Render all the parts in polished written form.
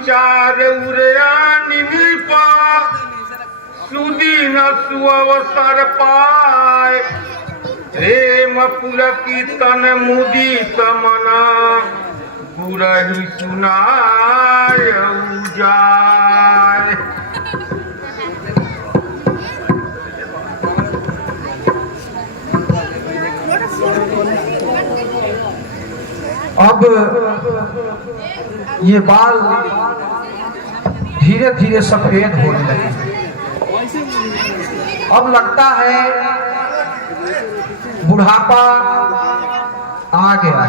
विचार उरया निमिपा सुदीन सुअवसर पाए प्रेम पुलकितन मुदित मना गुरहि सुनाय जाय। अब ये बाल धीरे धीरे सफेद होने लगे। अब लगता है बुढ़ापा आ गया।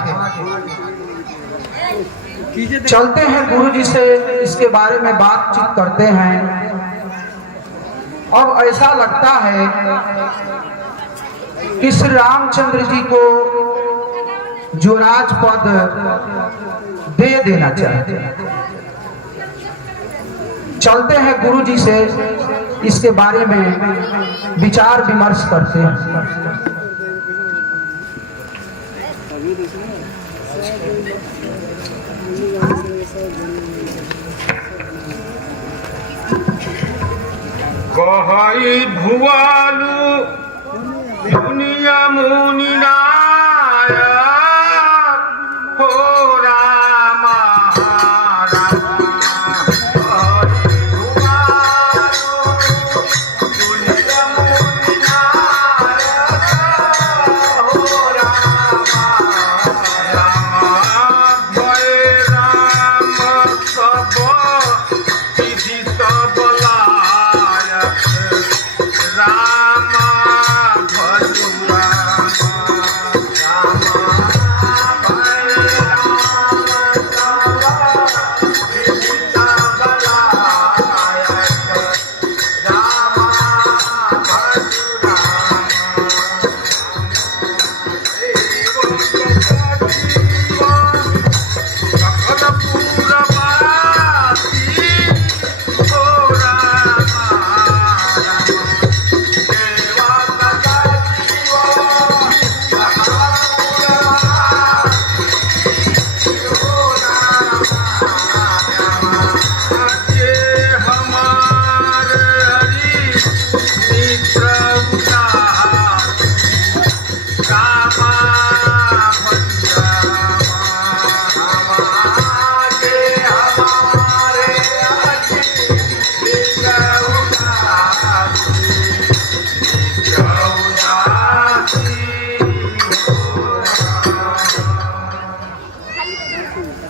चलते हैं गुरुजी से, इसके बारे में बातचीत करते हैं। अब ऐसा लगता है कि श्री रामचंद्र जी को जो राजपद दे देना चाहिए। चलते हैं गुरु जी से, इसके बारे में विचार विमर्श करते हैं। कहई भुआलू दुनिया मुनिना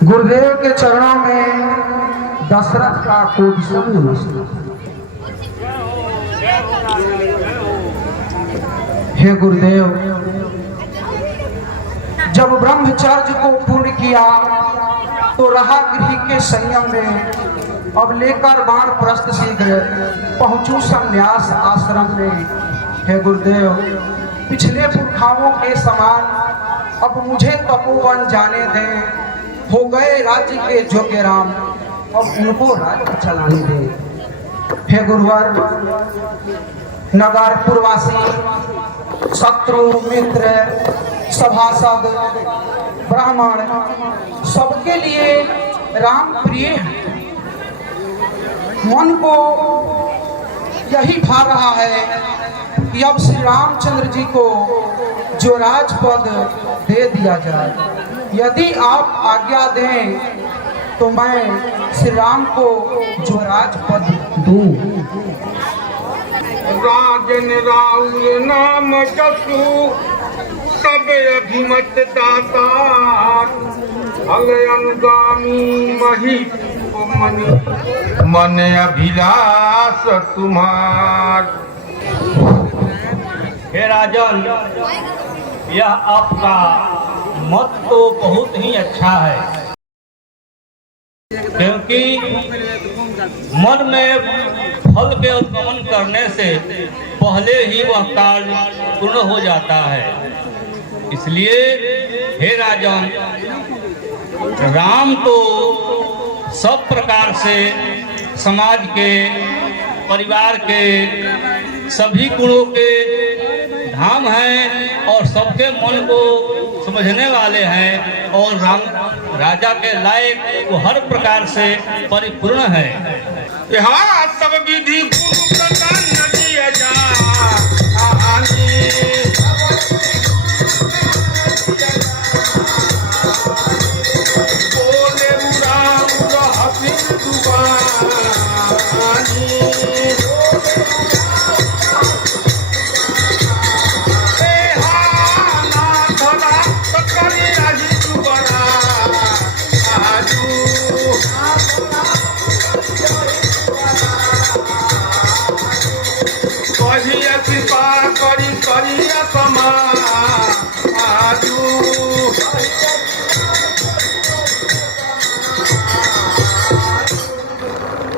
गुरुदेव के चरणों में दशरथ का कोटिशः नमस्कार। हे गुरुदेव, जब ब्रह्मचर्य को पूर्ण किया तो रहा गृह के संयम में। अब लेकर वानप्रस्थ शीघ्र पहुंचू संन्यास आश्रम में। हे गुरुदेव, पिछले पुरखाओं के समान अब मुझे तपोवन जाने दें। हो गए राज्य के जोग्य राम, अब उनको राज्य चलाने दें। हे गुरुवर, नगर पुरवासी, शत्रु मित्र, सभासद, ब्राह्मण सबके लिए राम प्रिय है। मन को यही भा रहा है कि अब श्री रामचंद्र जी को जो राजपद दे दिया जाए। यदि आप आज्ञा दें तो मैं श्री राम को जो राजपद दूं। राजन राउल नाम जसु सब अभिमत दाता फल अनुगामी मही मन अभिलाष तुम्हार। हे राजन, यह आपका मत तो बहुत ही अच्छा है, क्योंकि मन में फल के उत्गमन करने से पहले ही वह कार्य पूर्ण हो जाता है। इसलिए हे राजन, राम तो सब प्रकार से समाज के, परिवार के सभी गुणों के धाम हैं और सबके मन को समझने वाले हैं। और राम राजा के लायक वो हर प्रकार से परिपूर्ण है। यहाँ सब विधि गुरु प्रदान दिया जा बोले उड़ा हफिज दुबानी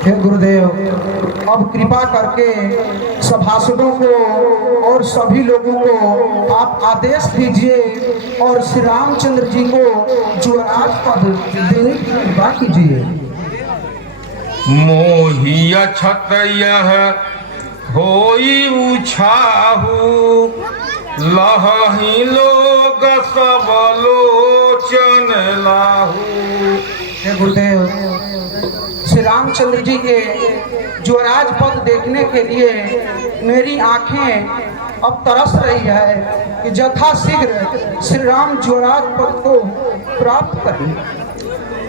हे गुरुदेव, अब कृपा करके सभासदों को और सभी लोगों को आप आदेश दीजिए और श्री रामचंद्र जी को युवराज पद देने की कृपा कीजिए। मोहिया क्षत्रिय होई उछाहू लहही लोग सब लोचन लाहू। हे गुरुदेव, श्री रामचंद्र जी के युवराज पद देखने के लिए मेरी आंखें अब तरस रही है कि यथाशीघ्र श्री राम युवराज पद को प्राप्त करें।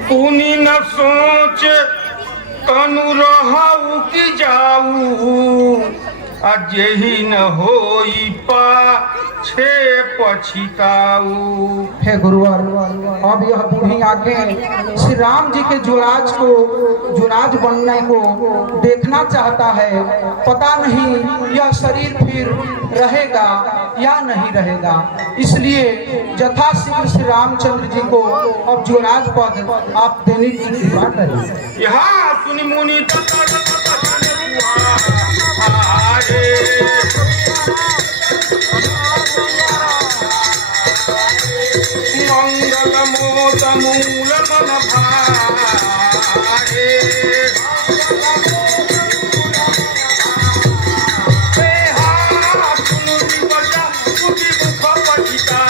तूनी न सोच तनु रहू की जाऊ अजेही न होई पाछे पछिताऊ। हे गुरुवर, अब यह बूढ़ी आंखें श्री राम जी के युवराज बनने को देखना चाहता है। पता नहीं यह शरीर फिर रहेगा या नहीं रहेगा, इसलिए यथाशीघ्र श्री रामचंद्र जी को अब युवराज पद आप देने की कृपा करें। यहाँ सुनि मुनि मंगल मोद मूल मन भारे सुनु दिवसा सुखी मुख पठिता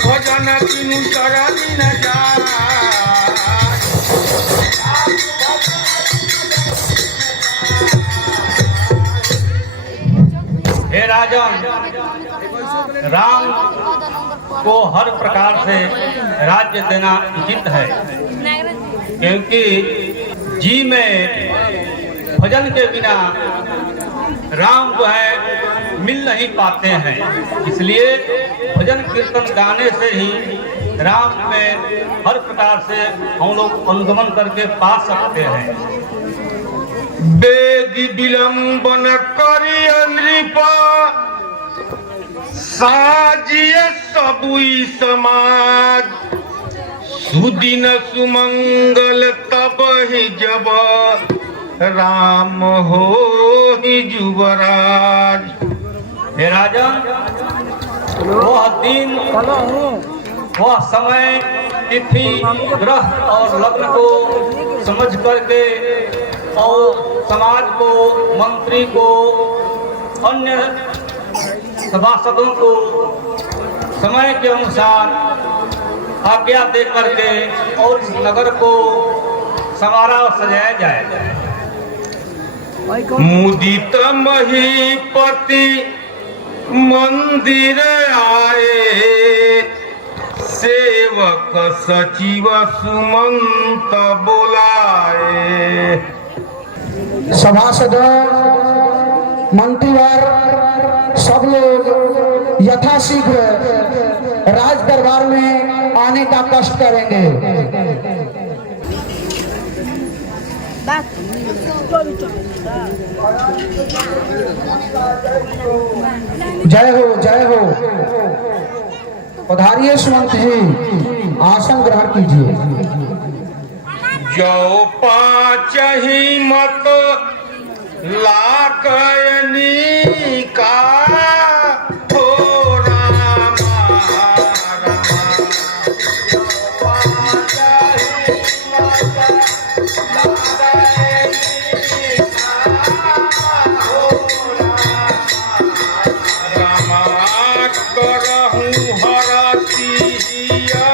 भजन तीनू चरणी न जा। हे राजन, राम को हर प्रकार से राज्य देना उचित है, क्योंकि जी में भजन के बिना राम जो है मिल नहीं पाते हैं। इसलिए भजन कीर्तन गाने से ही राम में हर प्रकार से हम लोग अनुगमन करके पा सकते हैं। वेद विलंबन करी नृपा साजिए सबुई समाज सुदिन सुमंगल तब ही जब राम हो ही युवराज। हे राजन, वह दिन वह समय तिथि ग्रह और लग्न को समझ करके और समाज को, मंत्री को, अन्य सभासदों को समय के अनुसार आज्ञा दे करके और इस नगर को संवारा और सजाया जाए। मुदित महीपति मंदिर आए सेवक सचिव सुमंत बुलाए। सभासद, मंत्रीवर सब लोग यथाशीघ्र राज दरबार में आने का कष्ट करेंगे। जय हो, जय हो। पधारिए सुमंत जी, आसन ग्रहण कीजिए। जो पाँच ही मत लाकयनी का हो रामा रामा। जो पाँच ही मत लाकयनी का हो रामा। सिया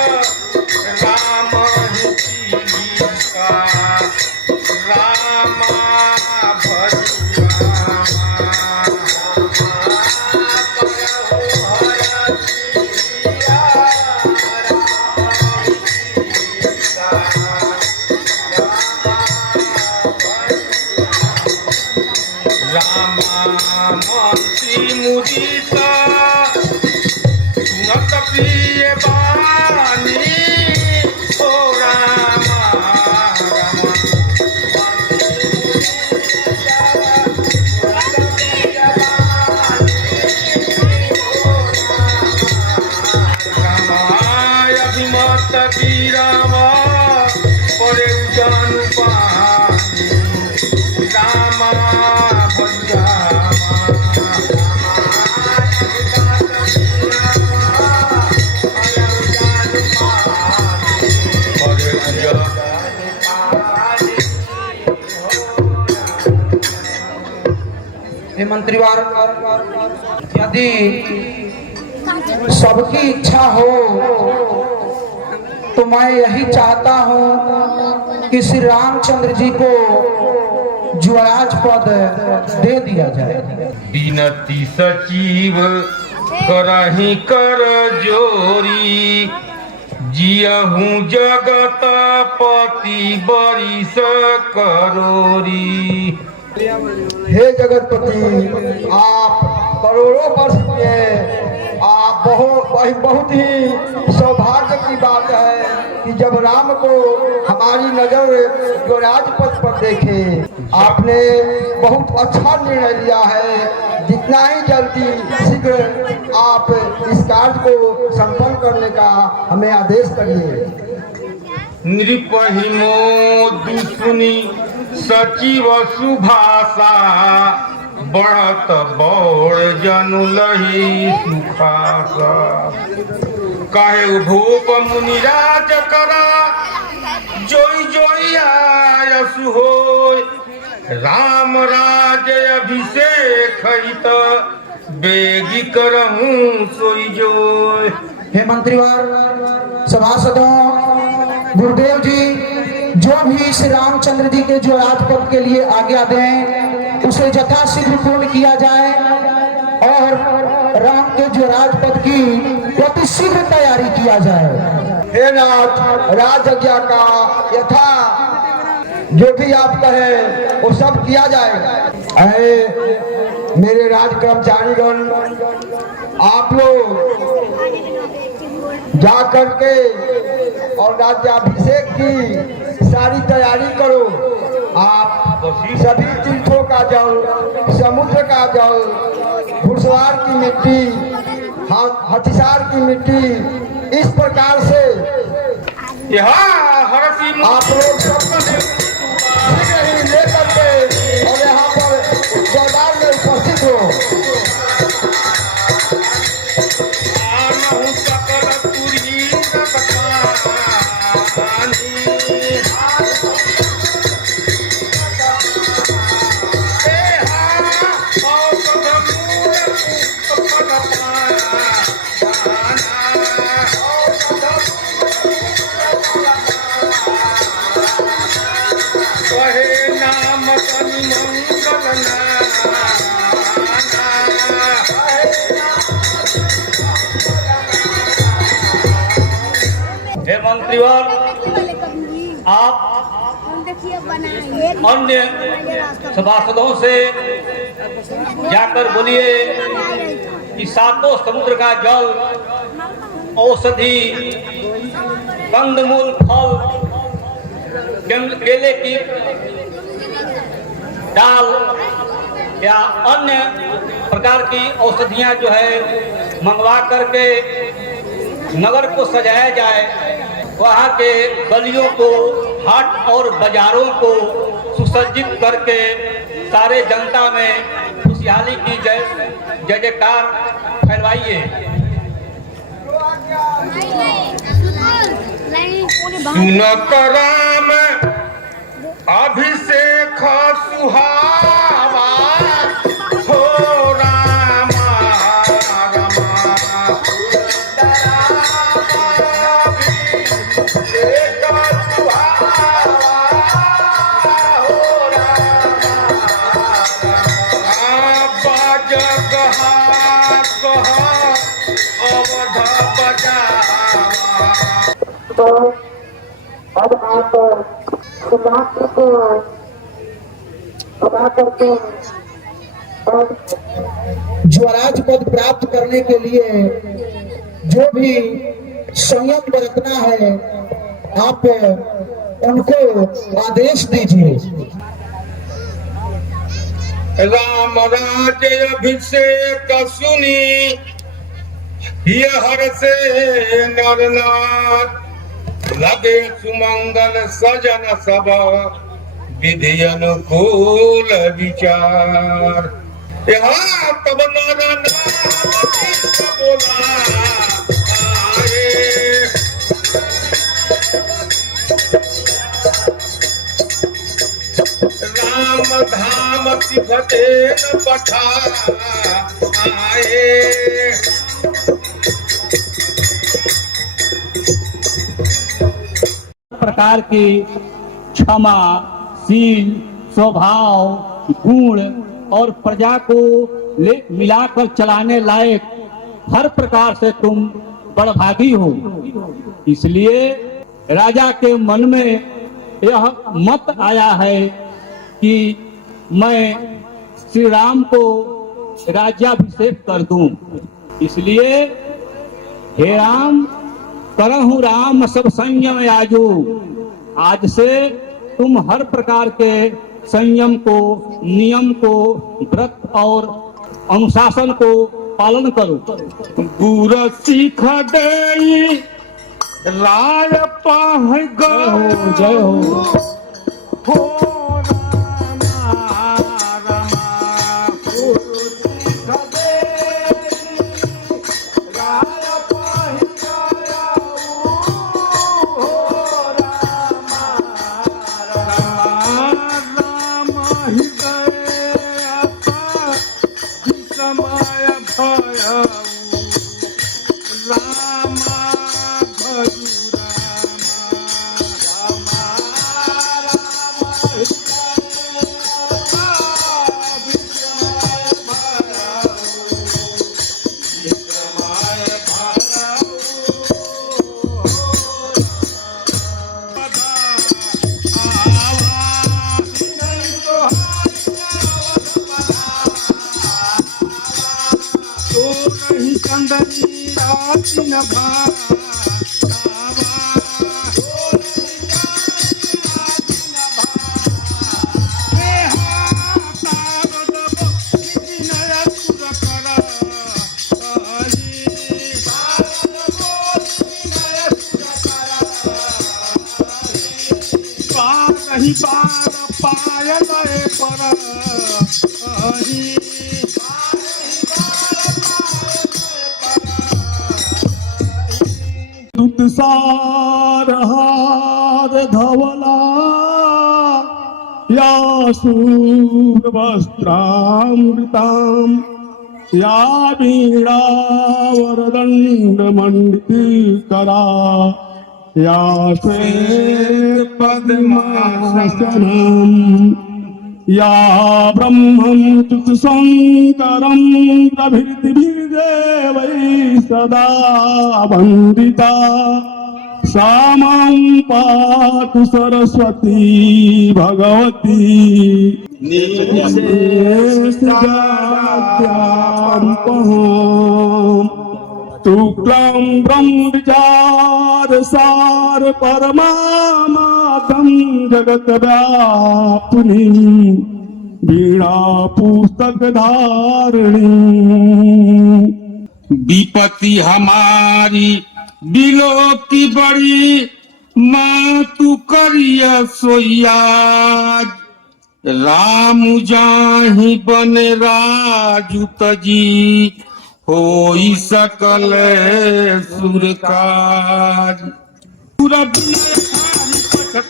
राम का रामा मंत्री मुदिता सुनत प्रिय बानी ओ रामा रामाय अभिमत वीरवा परे जानु पानी रामा हे मंत्रीवार, यदि सबकी इच्छा हो तो मैं यही चाहता हूं कि श्री रामचंद्र जी को युवराज पद दे दिया जाए। बिनती सचिव करही कर जोरी जियहूँ जगत पति बरिस करोरी। हे जगतपति, आप करोड़ों वर्ष के आप बहुत ही सौभाग्य की बात है कि जब राम को हमारी नजर जो राजपथ पर देखे, आपने बहुत अच्छा निर्णय लिया है। जितना ही जल्दी शीघ्र आप इस कार्य को संपन्न करने का हमें आदेश करिए। नृपहि मोदु सुनी सचिव सुभाषा बढ़त बौड़ जनु लही सुखासा। कहे भूप मुनिराज करा जोई जोई आयसु होय राम राज अभिषेक हित बेगी करहूँ सोई जोय। हे मंत्रीवार, सभासदों, गुरुदेव जी जो भी श्री रामचंद्र जी के जो राजपद के लिए आज्ञा दें उसे यथाशीघ्र पूर्ण किया जाए और राम के जो राजपद की अति शीघ्र तैयारी किया जाए। हे नाथ, राजज्ञा का यथा जो भी आप कहें वो सब किया जाएगा। मेरे राज कर्मचारीगण, आप लोग जा करके और राज्याभिषेक की सारी तैयारी करो। आप सभी तीर्थों का जल, समुद्र का जल, घुड़सवार की मिट्टी, हथिसार की मिट्टी, इस प्रकार से आप लोग सबको शीघ्र ही लेकर के और यहाँ पर दरबार में उपस्थित हो। हे मंत्रीवर, आप अन्य सभासदों से जाकर बोलिए कि सातों समुद्र का जल, औषधि, कंदमूल, फल, केले की दाल या अन्य प्रकार की औषधियां जो है मंगवा करके नगर को सजाया जाए। वहाँ के गलियों को, हाट और बाजारों को सुसज्जित करके सारे जनता में खुशहाली की जय जयकार फैलवाइए। सुनत राम अभिषेक सुहावा हो रामा रामा तो अब आप शिवरात्रि को अदा करके और ज्वराज पद प्राप्त करने के लिए जो भी संयम बरतना है आप उनको आदेश दीजिए। राम राज्य अभिषेक सुनी यह हर से नरनाथ लगे सुमंगल सजन सब विधि अनुकूल विचार। यहाँ तब नर नाम बोला आए राम धाम सिफते न पठा आए। प्रकार की क्षमा शील स्वभाव गुण और प्रजा को मिलाकर चलाने लायक हर प्रकार से तुम बड़भागी हो। इसलिए राजा के मन में यह मत आया है कि मैं श्री राम को राज्याभिषेक कर दूं। इसलिए हे राम करहु राम सब संयम आजो। आज से तुम हर प्रकार के संयम को नियम को व्रत और अनुशासन को पालन करो। गुर सीख दे राय पाह जय हो सार हार धवला या सूर वस्त्रामृताम या वीणा वरदंड मंडितकरा या श्वेत पद्मासनम या ब्रह्मं च्युतशंकरं प्रभृतिभिर्देवैः सदा वन्दिता सा मां पातु सरस्वती भगवती शुक्लं ब्रह्मविचार सार परमामातं जगत व्यापिनी वीणा पुस्तक धारिणी। विपत्ति हमारी दिलों की बड़ी माँ तू करिया सोयाज। राम जाहि बन राजू तजी होई सकल सुर काज। पूरा बिना खाली पटका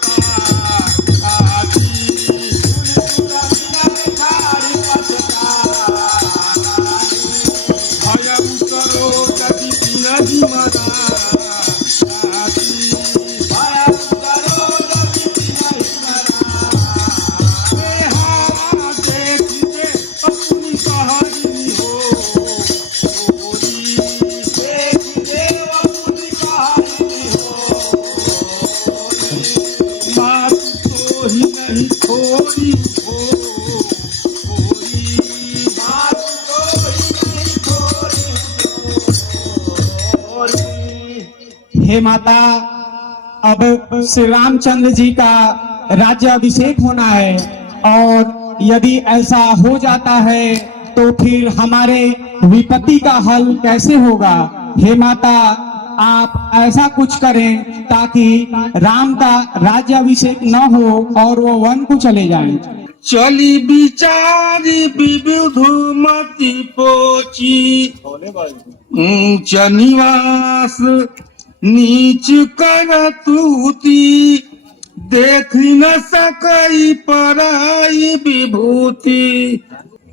हे माता, अब श्री रामचंद्र जी का राज्याभिषेक होना है और यदि ऐसा हो जाता है तो फिर हमारे विपत्ति का हल कैसे होगा। हे माता, आप ऐसा कुछ करें ताकि राम का राज्याभिषेक न हो और वो वन को चले जाएं। चली बिचारी विविध मति पोची, ऊंच निवास नीच कर तूती, देख न सकई पराई विभूति।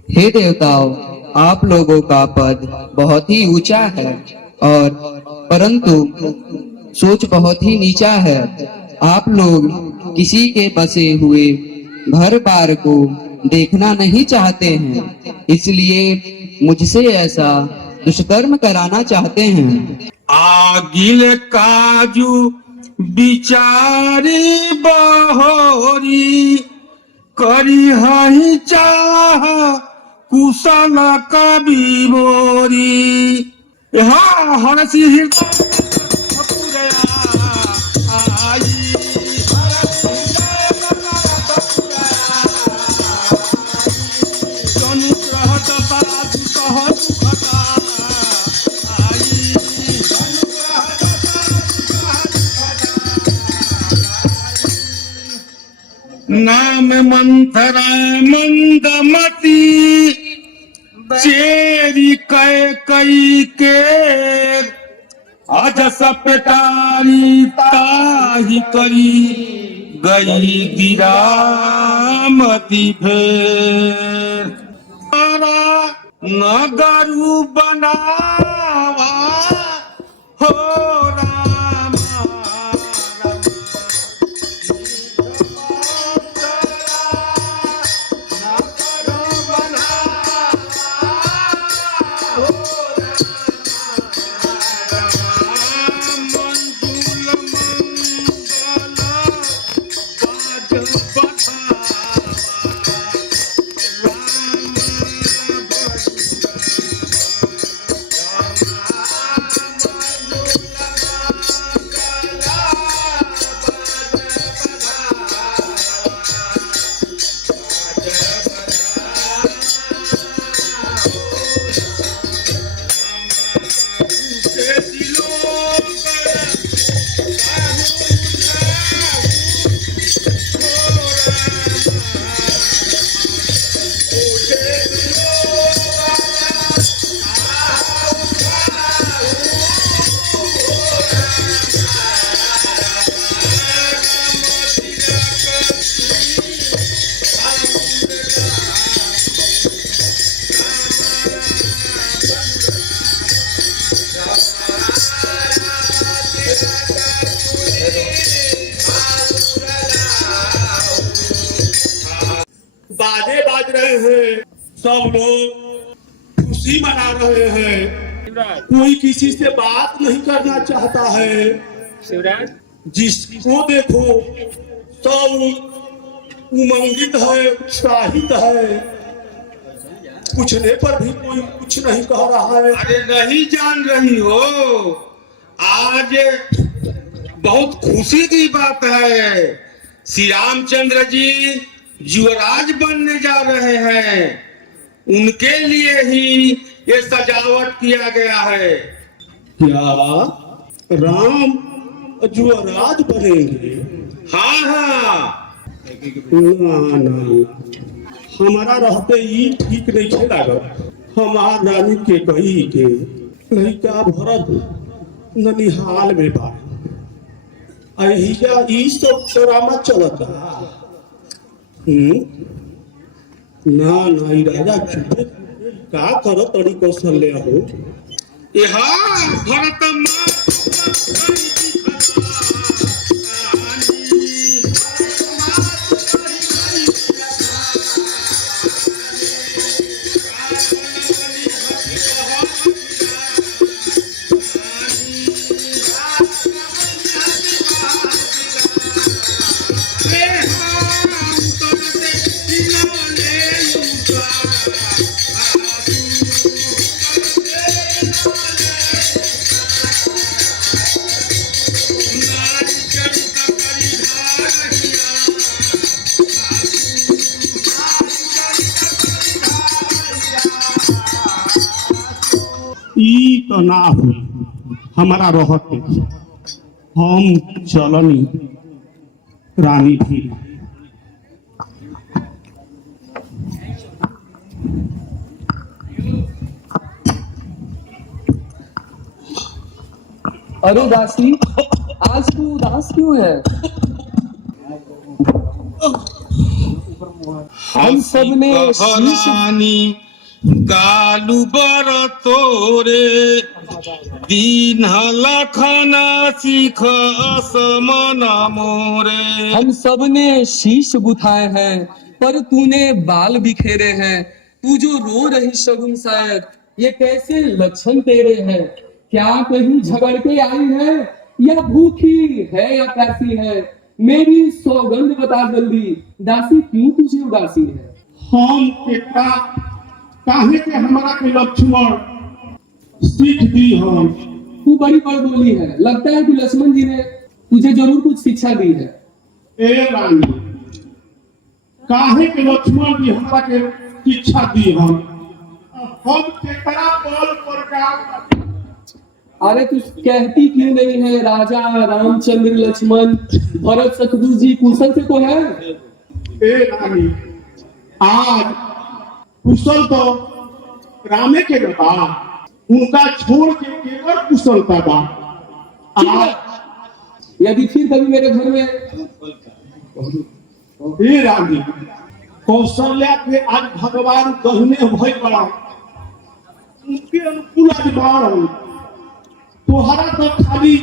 हे देवताओं, आप लोगों का पद बहुत ही ऊंचा है और परंतु सोच बहुत ही नीचा है। आप लोग किसी के बसे हुए घर बार को देखना नहीं चाहते हैं, इसलिए मुझसे ऐसा दुष्कर्म कराना चाहते हैं। आगिल काजू बिचारी बहोरी, करी हई चाह कुशल कवि मोरी। हाँ हरसी हृदय आई, अनुग्रह बाजू कह सुखता आई। नाम मंथरा मंदमती, चेरी कई के अज सपटारी ताही करी, गई गिरामती फेर। नगरु बनावा हो राम बाजे बाज रहे हैं, सब लोग खुशी मना रहे हैं, कोई किसी से बात नहीं करना चाहता है। जिसको देखो सब उमंगित है, उत्साहित है, पूछने पर भी कोई कुछ नहीं कह रहा है। अरे नहीं जान रही हो, आज बहुत खुशी की बात है। श्री रामचंद्र जी युवराज बनने जा रहे हैं, उनके लिए ही ये सजावट किया गया है। क्या राम युवराज बनेंगे? हाँ हाँ, ना, हमारा रहते ही ठीक नहीं खेला। हमार रानी के कही के लड़का भरत ननिहाल में बा, अहिया ई सब ड्रामा चलता। ना ना, ई राजा चुपे का करो तड़ी कौशल्या हो। यहाँ भरत तो ना हुई हमारा रहते हम चलनी रानी भी। अरे दासी, आज तू उदास क्यों है? हम सबने शीश कालू बर तोरे दीन लखना सीख असमना मोरे। हम सबने शीश बुथाए हैं पर तूने बाल बिखेरे हैं। तू जो रो रही शगुन शायद ये कैसे लक्षण तेरे हैं? क्या कहीं झगड़ के आई है या भूखी है या प्यासी है? मेरी सौगंध बता जल्दी, दासी क्यों तुझे उदासी है? हम एकटा काहे के हमारा के लक्ष्मण सीख दी हम। तू बड़ी बड़बोली है, लगता है कि लक्ष्मण जी ने तुझे जरूर कुछ शिक्षा दी है। ए रानी, काहे के लक्ष्मण जी हमारा के शिक्षा दी हम केकरा बल पर का। अरे तू कहती क्यों नहीं है? राजा रामचंद्र लक्ष्मण भरत शत्रुघ्न जी कुशल से तो है। ए रानी, आज कुशल तो रामे के बता, उनका छोड़ के केवल कुशलता बा। आज यदि फिर कभी मेरे घर में ए रानी, कौशल्या के आज भगवान दहने भय पड़ा, उनके अनुकूल आज बाढ़ तोहरा तो खाली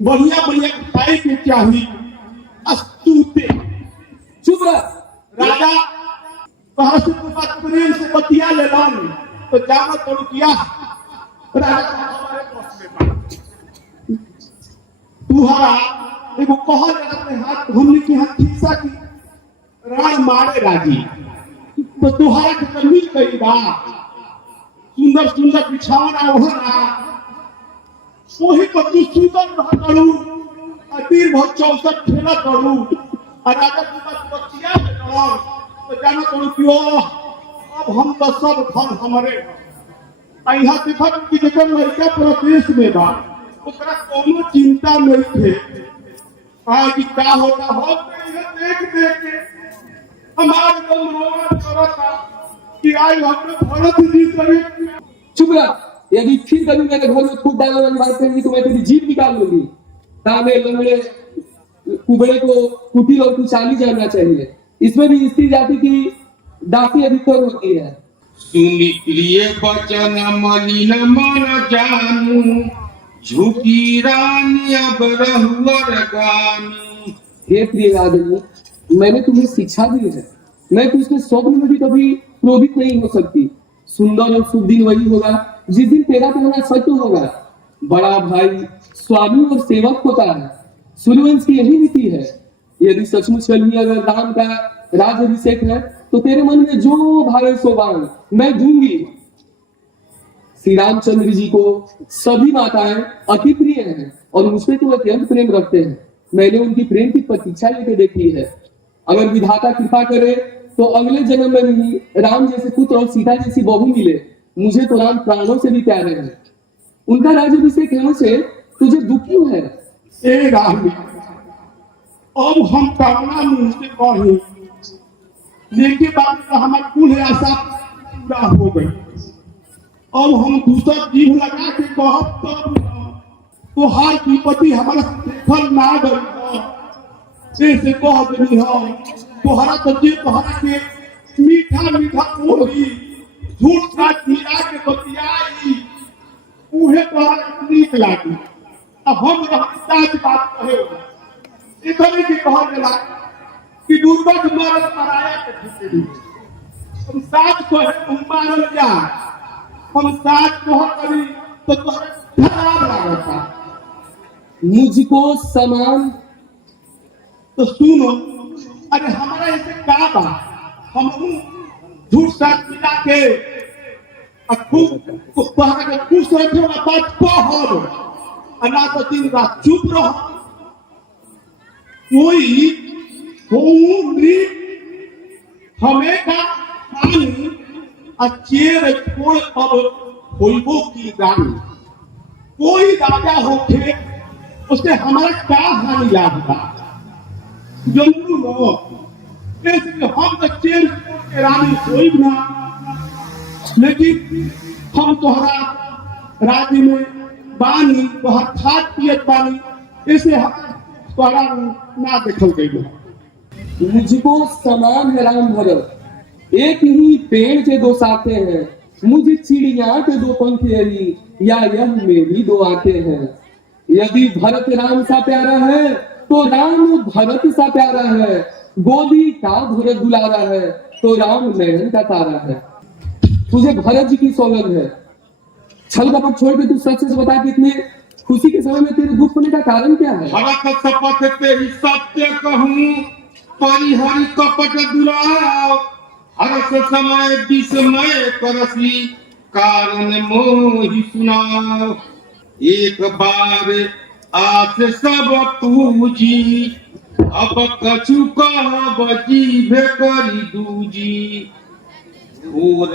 बढ़िया बढ़िया खाए के चाहिए। अस्तुते चुप रह। राजा कहा से तू बात प्रेम से बतिया ले लन तो जाना करू किया। राजा हमारे पास में बा। तुहरा एगो कहा अपने हाथ हमने के हाथ खींचा की राण मारे राजी तो तुहरा के तो मिल गई बा। सुंदर सुंदर बिछावना ओहरा वही पर तू सुंदर रह करू अतीर बहुत 64 खेला करू और राजा के पास बचिया में करू तो जाना करू क्यों अब हम तो सब धन हमारे यहाँ देखा कि जगह लड़का प्रदेश में बा ओकरा कोनो चिंता नहीं थे। आज की क्या होता हो देख देख के हमारा एकदम रोना करता कि आज हमने भरत जी करे। चुप रह। यदि फिर कभी मेरे घर में खुद डालने वाली बात करेंगी तो मैं तेरी जीभ निकाल लूंगी। तामे लंगड़े कुबड़े को कुटिल और कुचाली जानना चाहिए। इसमें भी स्त्री जाति की दासी अधिकतर होती है। सुनी प्रिय वचन मलिन मन जानू झुकी रानी अब रहुअर गानी। हे प्रिय राजनी, मैंने तुम्हें शिक्षा दी है। मैं तुझके स्वप्न में भी कभी क्रोधित नहीं हो सकती। सुंदर और शुभ दिन वही होगा जिस दिन तेरा कहना सत्य होगा। बड़ा भाई स्वामी और सेवक होता है। सूर्यवंश की यही नीति है। यदि सचमुच कल ही अगर राम का राज अभिषेक है तो तेरे मन में जो भावे सो मांग मैं दूंगी। श्री रामचंद्र जी को सभी माताएं अति प्रिय हैं और मुझ पे तो अत्यंत प्रेम रखते हैं। मैंने उनकी प्रेम की प्रतीक्षा लेके देखी है। अगर विधाता कृपा करे तो अगले जन्म में भी राम जैसे पुत्र और सीता जैसी बहू मिले। मुझे तो राम प्राणों से भी प्यारे हैं। उनका राज्याभिषेक होने से तुझे दुख क्यों है? ए राम, अब हम कामना मुंह से कही लेके बात तो हमारे कुल आशा पूरा हो गई। अब हम दूसरा जीव लगा के कहब तो हर विपत्ति हमारा देखल ना गई से कह देनी हो। तोहरा तो जे तोहरा के मीठा मीठा बोली झूठ साथ मिला के बतियाई उहे तोहरा नीक लागी। अब हम साच बात कहे इतने की कहा गया कि दुर्बल मरद पराया के ठिकाने हम साच को है तुम मारल जा। हम साच को करी तो तोहरा खराब लागता। मुझको समान तो सुनो, अरे हमारा ऐसे का बा हम झूठ साथ मिला के खूब तोहरा के खुश रखे वाला बात कहब अना तो दिन रात चुप रहो। कोई होनी हमें का पानी अच्छे छोड़ अब होइबो की गानी। कोई राजा होके उससे हमारा क्या हानि याद था जरूर लो जैसे हम तो चेल के रानी कोई ना, लेकिन हम तोहरा राज्य में बानी तोहर खाद पियत बानी ऐसे तोहरा ना देखल गई। मुझको समान है राम भरत, एक ही पेड़ के दो साथे हैं, मुझे चिड़िया के दो पंख यही, या यह मेरी दो आंखें हैं। यदि भरत राम सा प्यारा है तो राम भरत सा प्यारा है, गोदी का भरत दुलारा है तो राम नयन का तारा है। तुझे भरत जी की सौगंध है, छल कपट छोड़ के तू सच सच बता कि इतने खुशी के समय में तेरे दुख होने का कारण क्या है? भरत शपथ तेरी सत्य कहूँ, परिहरि कपट दुराव, हर्ष समय विस्मय करसी, कारण मोहि सुनाओ। एक बार आस सब पूजी, अब कछु कहब जीभ करी दूजी। घोर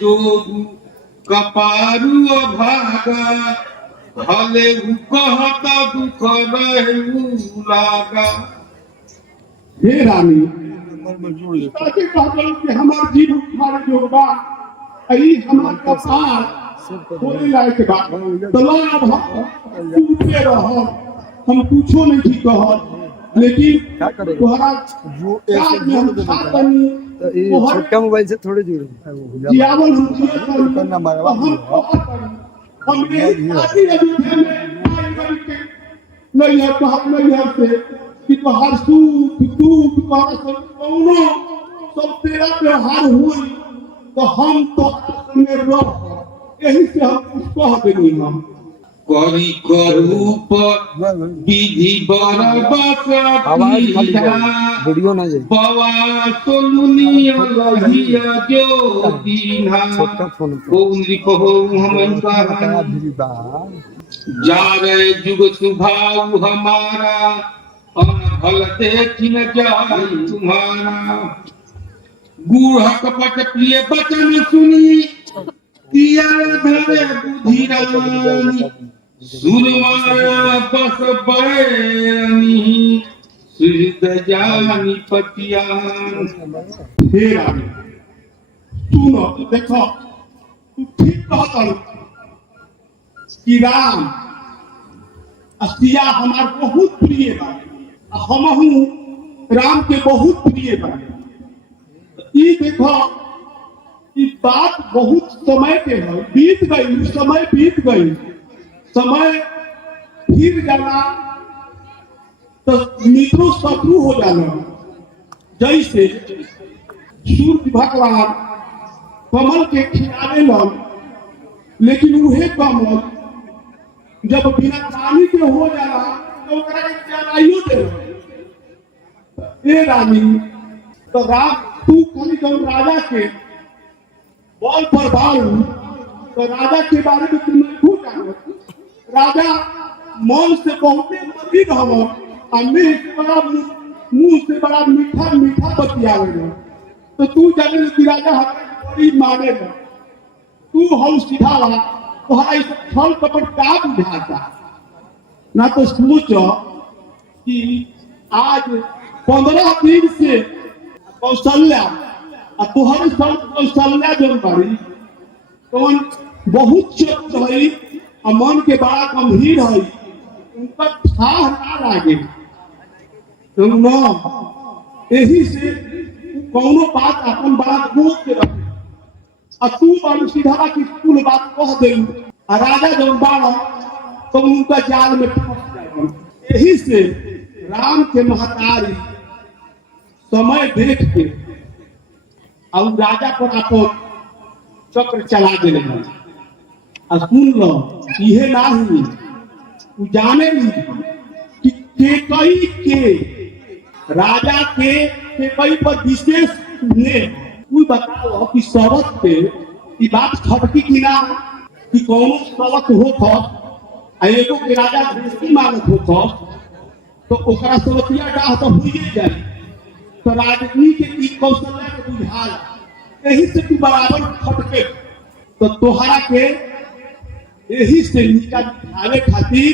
जोगु कपारु अभागा, भले कहता दुख रहू लागा। हे रानी ताकि कहल कि हमार जीव हमारे जोगबा आई हमार कपार होने लायक बा तलाब पूछे रह हम पूछो नहीं ठीक कह, लेकिन तोहरा काज में हम खातनी छोटका मोबाइल से थोड़े जुड़े जियावल हम ये आदि अयोध्या में नहीं है कहत नहीं है से कि तोहर सुख दुख तोहरा सब कौनो सब तेरा त्योहार हुई तो हम तो में रह, यही से हम कुछ कह देनी हम करी करूप विधि वीडियो ना जाए बवा सोलुनिया लहिया जो दीना कौन कहो हम जा रहे जुग सुभाव हमारा, हम भल देखी न जाए तुम्हारा। गूढ़ कपट प्रिय बचन सुनी, दिया धरे बुद्धि रानी, सुरमाया बस बैनी, सुहृद जानी पतियान। हे रानी सुनो देखो तू ठीक कहता कि राम सिया हमार बहुत प्रिय बा, हमहू राम के बहुत प्रिय बा। ई देखो ई बात बहुत समय के है, बीत गई समय बीत गई, समय फिर जाना तो मित्रों शत्रु हो जाना। जैसे सूर्य भगवान कमल के खिलावे लन, लेकिन उहे कमल जब बिना पानी के हो जाला तो ओकरा के जलाइयो दे। ए रानी तो राम तू खाली जब राजा के बल पर बालू तो राजा के बारे में तुम नहीं जानो। राजा मन से बहुते मदिर हम मुंह से बड़ा मीठा मीठा बतियावे, तो तू जाने कि राजा हमारे बड़ी माने ना, तू हम सीधा रहा तुम्हारा छल कपट का बुझाता ना। तो सोचो कि आज 15 दिन से कौशल्या तुम्हारे कौशल्या जो बड़ी तो बहुत चतुर है, मन के बड़ा गंभीर है, उनका ठाह ना लागे तुम यही से कौनो बात अपन बड़ा गोद के रखे और तू बड़ी सीधा की कुल बात कह दे। राजा जब बाड़ा तो उनका जाल में फंस जाएगा। यही से राम के महतारी समय देख के और राजा पर अपन चक्र चला देने और सुन लो ये ना हुई तू जाने कि केकई के राजा के केकई पर विशेष ने तू बताओ कि शरत पे ये बात खटकी कि ना कि कौन शरत हो एगो के राजा दृष्टि मानत हो तो ओकरा शरतिया डाह तो भूल जाए तो राजनी के की कौशल्या के बुझाल, यही से तू बराबर खटके तो तोहरा के यही से नीचा दिखावे खातिर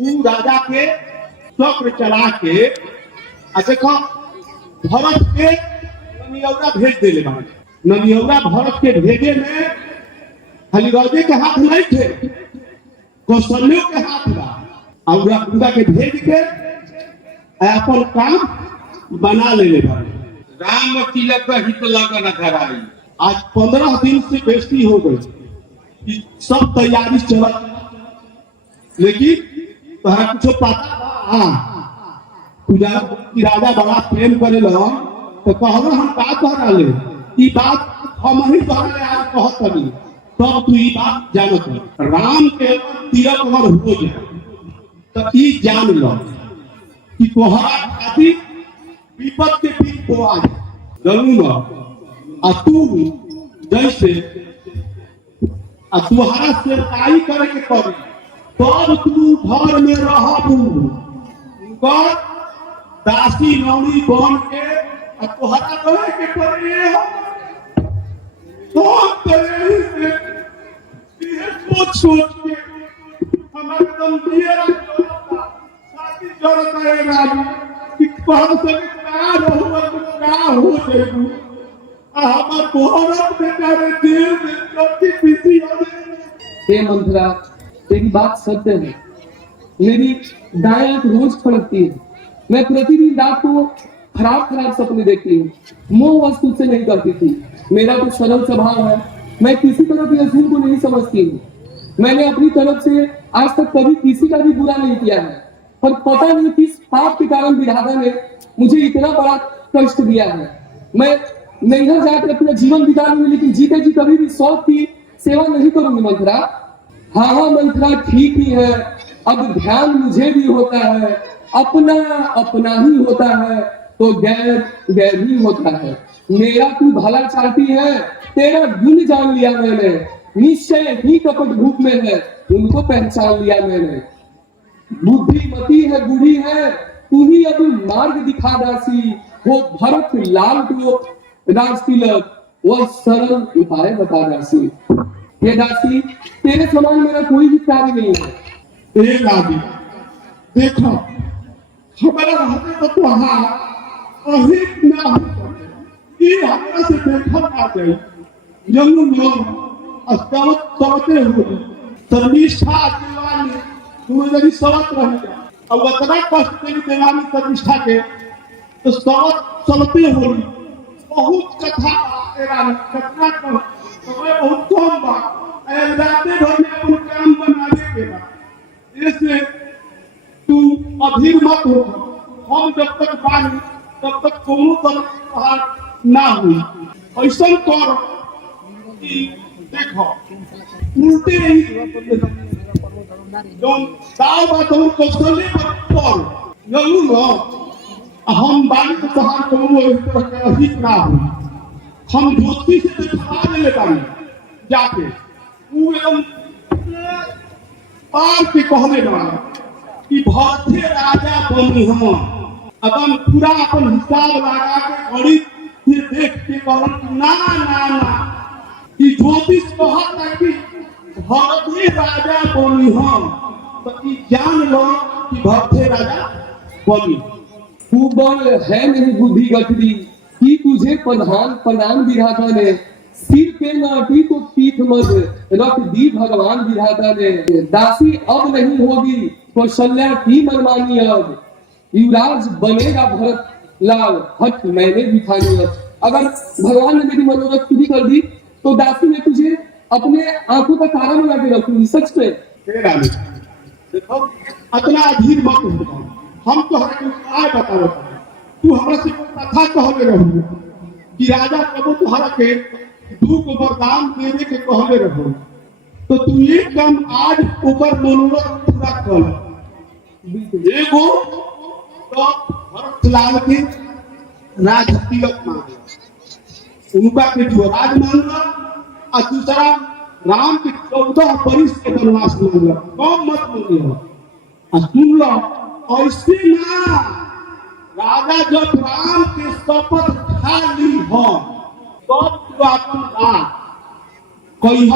ऊ राजा के चक्र चला के देखो भरत के ननियौरा भेज देले बाड़े। ननियौरा भरत के भेजे में खाली राजे के हाथ नहीं थे, कौशल्यों के हाथ बा। और पूरा के भेज के अपन काम बना लेले बाड़े। राम तिलक का हित लगन कराई। आज 15 दिन से बेइज्जती हो गई कि सब तैयारी चलत, लेकिन तोहरा कुछ पता पूजा की राजा बड़ा प्रेम करे लो तो कहलो हम का कह ले ई बात हम ही कहले आज कहत हनी तब तू ई बात जानत है। राम के तिलक अगर हो जाए तो ई जान लो कि तोहरा खातिर विपद के दिन को आ जरूर आ तू जैसे तुम्हारा सेवकाई करे के पड़ी तब तू घर में रहबू उनकर दासी नौनी बन के तोहरा रहे के पड़ी तो तेरे से ये सोच सोच के हमारे दम दिए शादी जरूरत है राजू कि कौन से का हो जाएगी हमार भारत में करे दिल में सबकी खुशी हो हे मंथरा, तेरी बात सत्य है। मेरी दाएं आंख रोज फड़कती है। मैं प्रतिदिन रात को खराब खराब सपने देखती हूँ। मोह वस्तु से नहीं करती थी। मेरा तो सरल स्वभाव है। मैं किसी तरह की असूल को नहीं समझती हूँ। मैंने अपनी तरफ से आज तक कभी किसी का भी बुरा नहीं किया है, पर पता नहीं किस पाप के कारण विधाता ने मुझे इतना बड़ा कष्ट दिया है। मैं नैहर जाकर अपना जीवन बिता लूंगी, लेकिन जीते जी कभी भी शौक की सेवा नहीं करूंगी मंथरा। हाँ मंथरा, ठीक ही है। अब ध्यान मुझे भी होता है, अपना अपना ही होता है तो गैर गैर ही होता है। मेरा तू भला चाहती है, तेरा गुण जान लिया मैंने। निश्चय ही कपट भूख में है, उनको पहचान लिया मैंने। बुद्धिमती है, बूढ़ी है, तू ही अब मार्ग दिखा दासी। वो भरत लाल को राज तिलक वह सरल उपाय बता दासी। ये दासी, तेरे समान मेरा कोई भी कार्य नहीं है। ए राजी, देखो हमारा रहते तो तुहार अहित ना हो ये हमरा से देखा ना जाए। जंगल में अस्तवत तवते हो शर्मिष्ठा दीवानी तुम्हें यदि सवत रहेगा और उतना कष्ट तेरी दीवानी शर्मिष्ठा के तो सवत चलते हो। बहुत कथा तेरा कथा को समय बहुत कम बा राते भर में अपन काम बनाने के बाद इसलिए तू अधीर मत हो। हम जब तक बानी तब तक कोनो तरह ना हुई ऐसा कर कि देखो उल्टे ही जो दाव बात हो कौशल्य पर जरूर हो। हम बानी तो तहार कोनो अधिक ना हो। हम ज्योति से दिखा ले बानी जाके वो एकदम पार के कहले बानी कि भरते राजा बनी हम एकदम पूरा अपन हिसाब लगा के घड़ी फिर देख के कहन ना ना ना कि ज्योतिष कहता कि भरते राजा बनी हम तो ई जान लो कि भरते राजा बनी। तू बल है नहीं बुद्धि गठरी कि तुझे प्रधान विधाता ने सिर पे नाटी तो पीठ मध रख दी भगवान विधाता ने। दासी अब नहीं होगी कौशल्या की मनमानी, अब युवराज बनेगा भरत लाल हट मैंने दिखानी। अगर भगवान ने मेरी मनोरथ पूरी कर दी तो दासी ने तुझे अपने आंखों का तारा बना के रखूंगी। सच पे देखो इतना अधीर मत हो। हम तो हर उपाय बताओ। तू हमरा से कथा कहले रहो कि राजा कबो तुहरा के दुख वरदान देने के कहले रहो तो तू एक काम आज ऊपर मनोरथ पूरा कर। एगो तो भरत लाल के राज तिलक मांग उनका के युवराज मांगला और दूसरा राम के 14 वर्ष के वनवास मांगला। कम मत मांगियो। सुन लो ऐसे ना राजा जब राम के शपथ खा ली हो तब तो अपन बात कही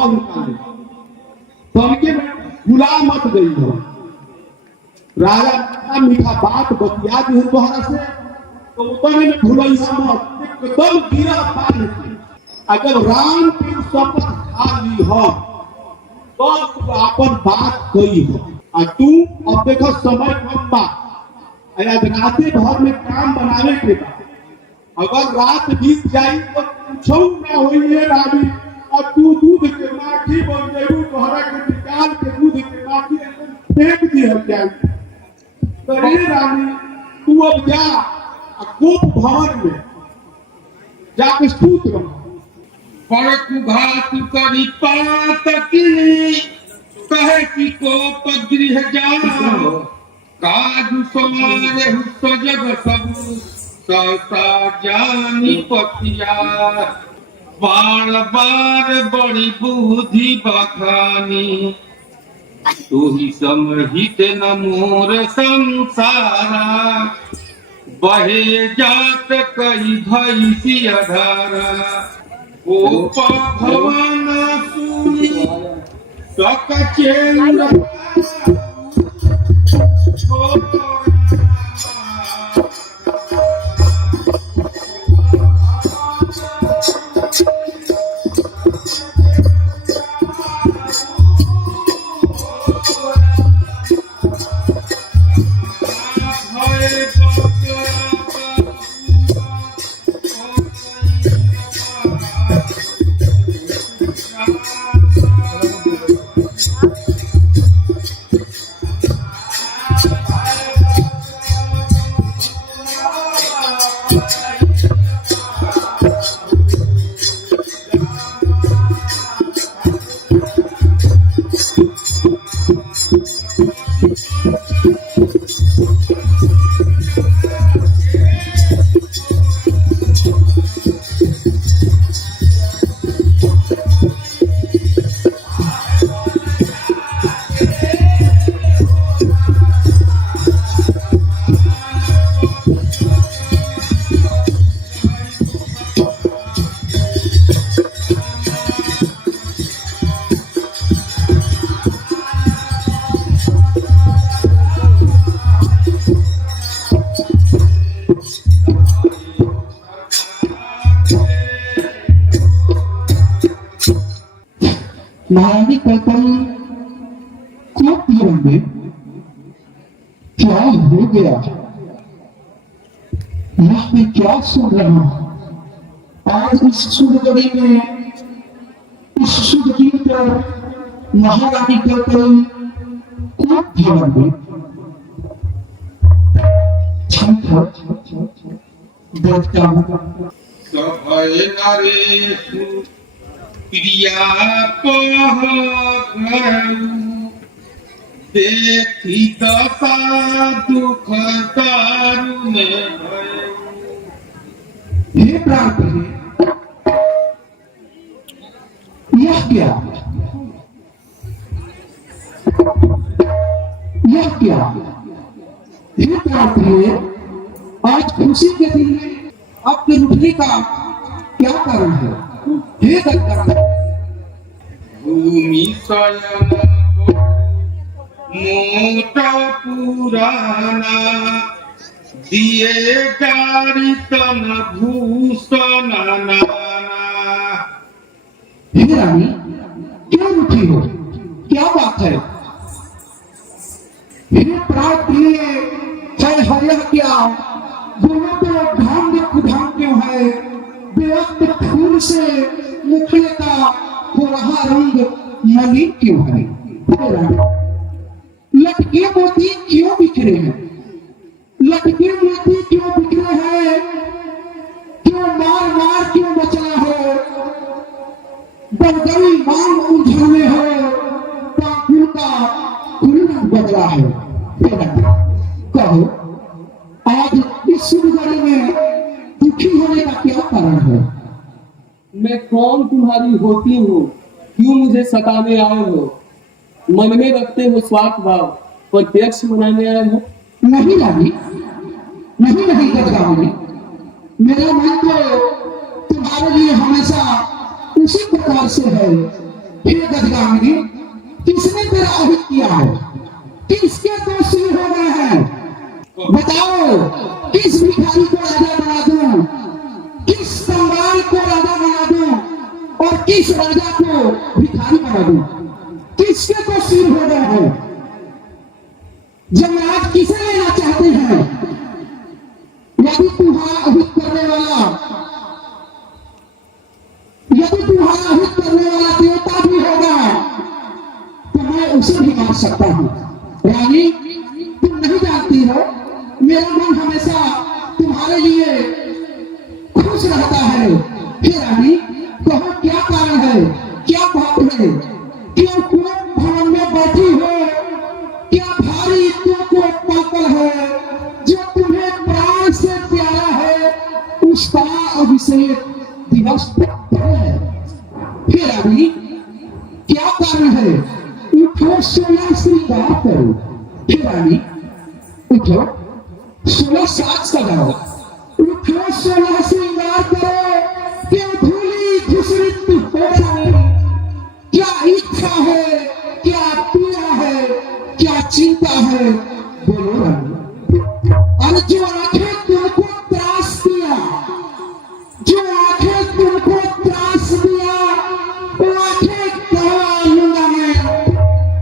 तनके में भुला मत गई हो। राजा इतना मीठा बात बतिया दी तोहरा से तो उतने में भूलई मत, एकदम गिरा पानी की। अगर राम की शपथ खा ली हो तो अपन बात कही हो। और तू अब देखो समय कम बा, आज राते भर में काम बनावे के बा। अगर रात बीत जाई तो कुछ ना होइए रानी, और तू दूध के माठी बन जाइबू, तोहरा के निकाल के दूध के माठी फेंक दी हो जाई। तो रे रानी तू अब जा कोप भवन में जाके स्तुत रहो। पर घात करी पात की कहे कि कोप गृह जाओ, काजु समारे सजग सब सहसा जानी पतिया। बार बार बड़ी बुद्धि बखानी, तू ही समहित न मोर संसारा। बहे जात कई भैसी अधारा, कोप भवन सुनी सकचेंद्र। महारानी कहते खूब होंगे, क्या हो गया? यहाँ पे क्या सुन रहा हूं? आज इस सुरगढ़ी में इस सुरगढ़ी पर महारानी कहते खूब होंगे। देखता हूं सभय नरेशु प्रिया पह देखी दशा दुख दारुण भय। हे प्राण, यह क्या? यह क्या? हे प्राण, आज खुशी के दिन में आपके उठने का क्या कारण है? हे दत्ता, भूमि स्वयं मोटा पुराना, दिए गारी तन भूषण नाना। हे रानी, क्यों उठी हो? क्या बात है? हे प्राप्त चाहे हरिया क्या दोनों तो ढंग कुढंग क्यों है? बेअक्त फूल से मुखड़े का हो रहा रंग मलिन क्यों है? लटके मोती क्यों बिखरे हैं? लटके मोती क्यों बिखरे हैं? क्यों मार मार क्यों बचना है? बरगई मांग उलझाने हो, पाखुर का कुल बजा है। कहो, आज इस सुरगढ़ी में दुखी होने का क्या कारण है? मैं कौन तुम्हारी होती हूँ? क्यों मुझे सताने आए हो? मन में रखते हो स्वार्थ भाव, प्रत्यक्ष मनाने आए हो? नहीं रानी, नहीं गजगामिनी, मेरा मन तो तुम्हारे लिए हमेशा उसी प्रकार से है। हे गजगामिनी, किसने तेरा अहित किया है? किसके दोष सिर हो गए हैं? बताओ, किस भिखारी को राजा बना दूं, किस संगाल को राजा बना दूं और किस राजा को भिखारी बना दूं? किसके तो सिर हो गए हैं? जमराज किसे लेना चाहते हैं? यदि तुम्हारा अहित करने वाला देवता भी होगा तो मैं उसे भी मार सकता हूं। रानी, तुम नहीं जानती हो, मेरा मन हमेशा तुम्हारे लिए खुश रहता है। हे रानी, कहो क्या कारण है, क्या बात है? क्यों कुरूप भवन में बैठी हो? क्या भारी तुमको पागल है? जो तुम्हें प्राण से प्यारा है उसका अभिषेक दिवस है। हे रानी, क्या कारण है? उठो, 16 श्रृंगार करो। हे रानी, उठो, 16 साज सजाओ। उठो, 16 श्रृंगार करो। क्यों धूली धूसरित हो रही? क्या इच्छा है, क्या पीड़ा है, क्या चिंता है? बोलो रानी। और जो आंखें तुमको त्रास दिया, जो आंखें तुमको त्रास दिया, वो आंखें कहाँ लूंगा मैं?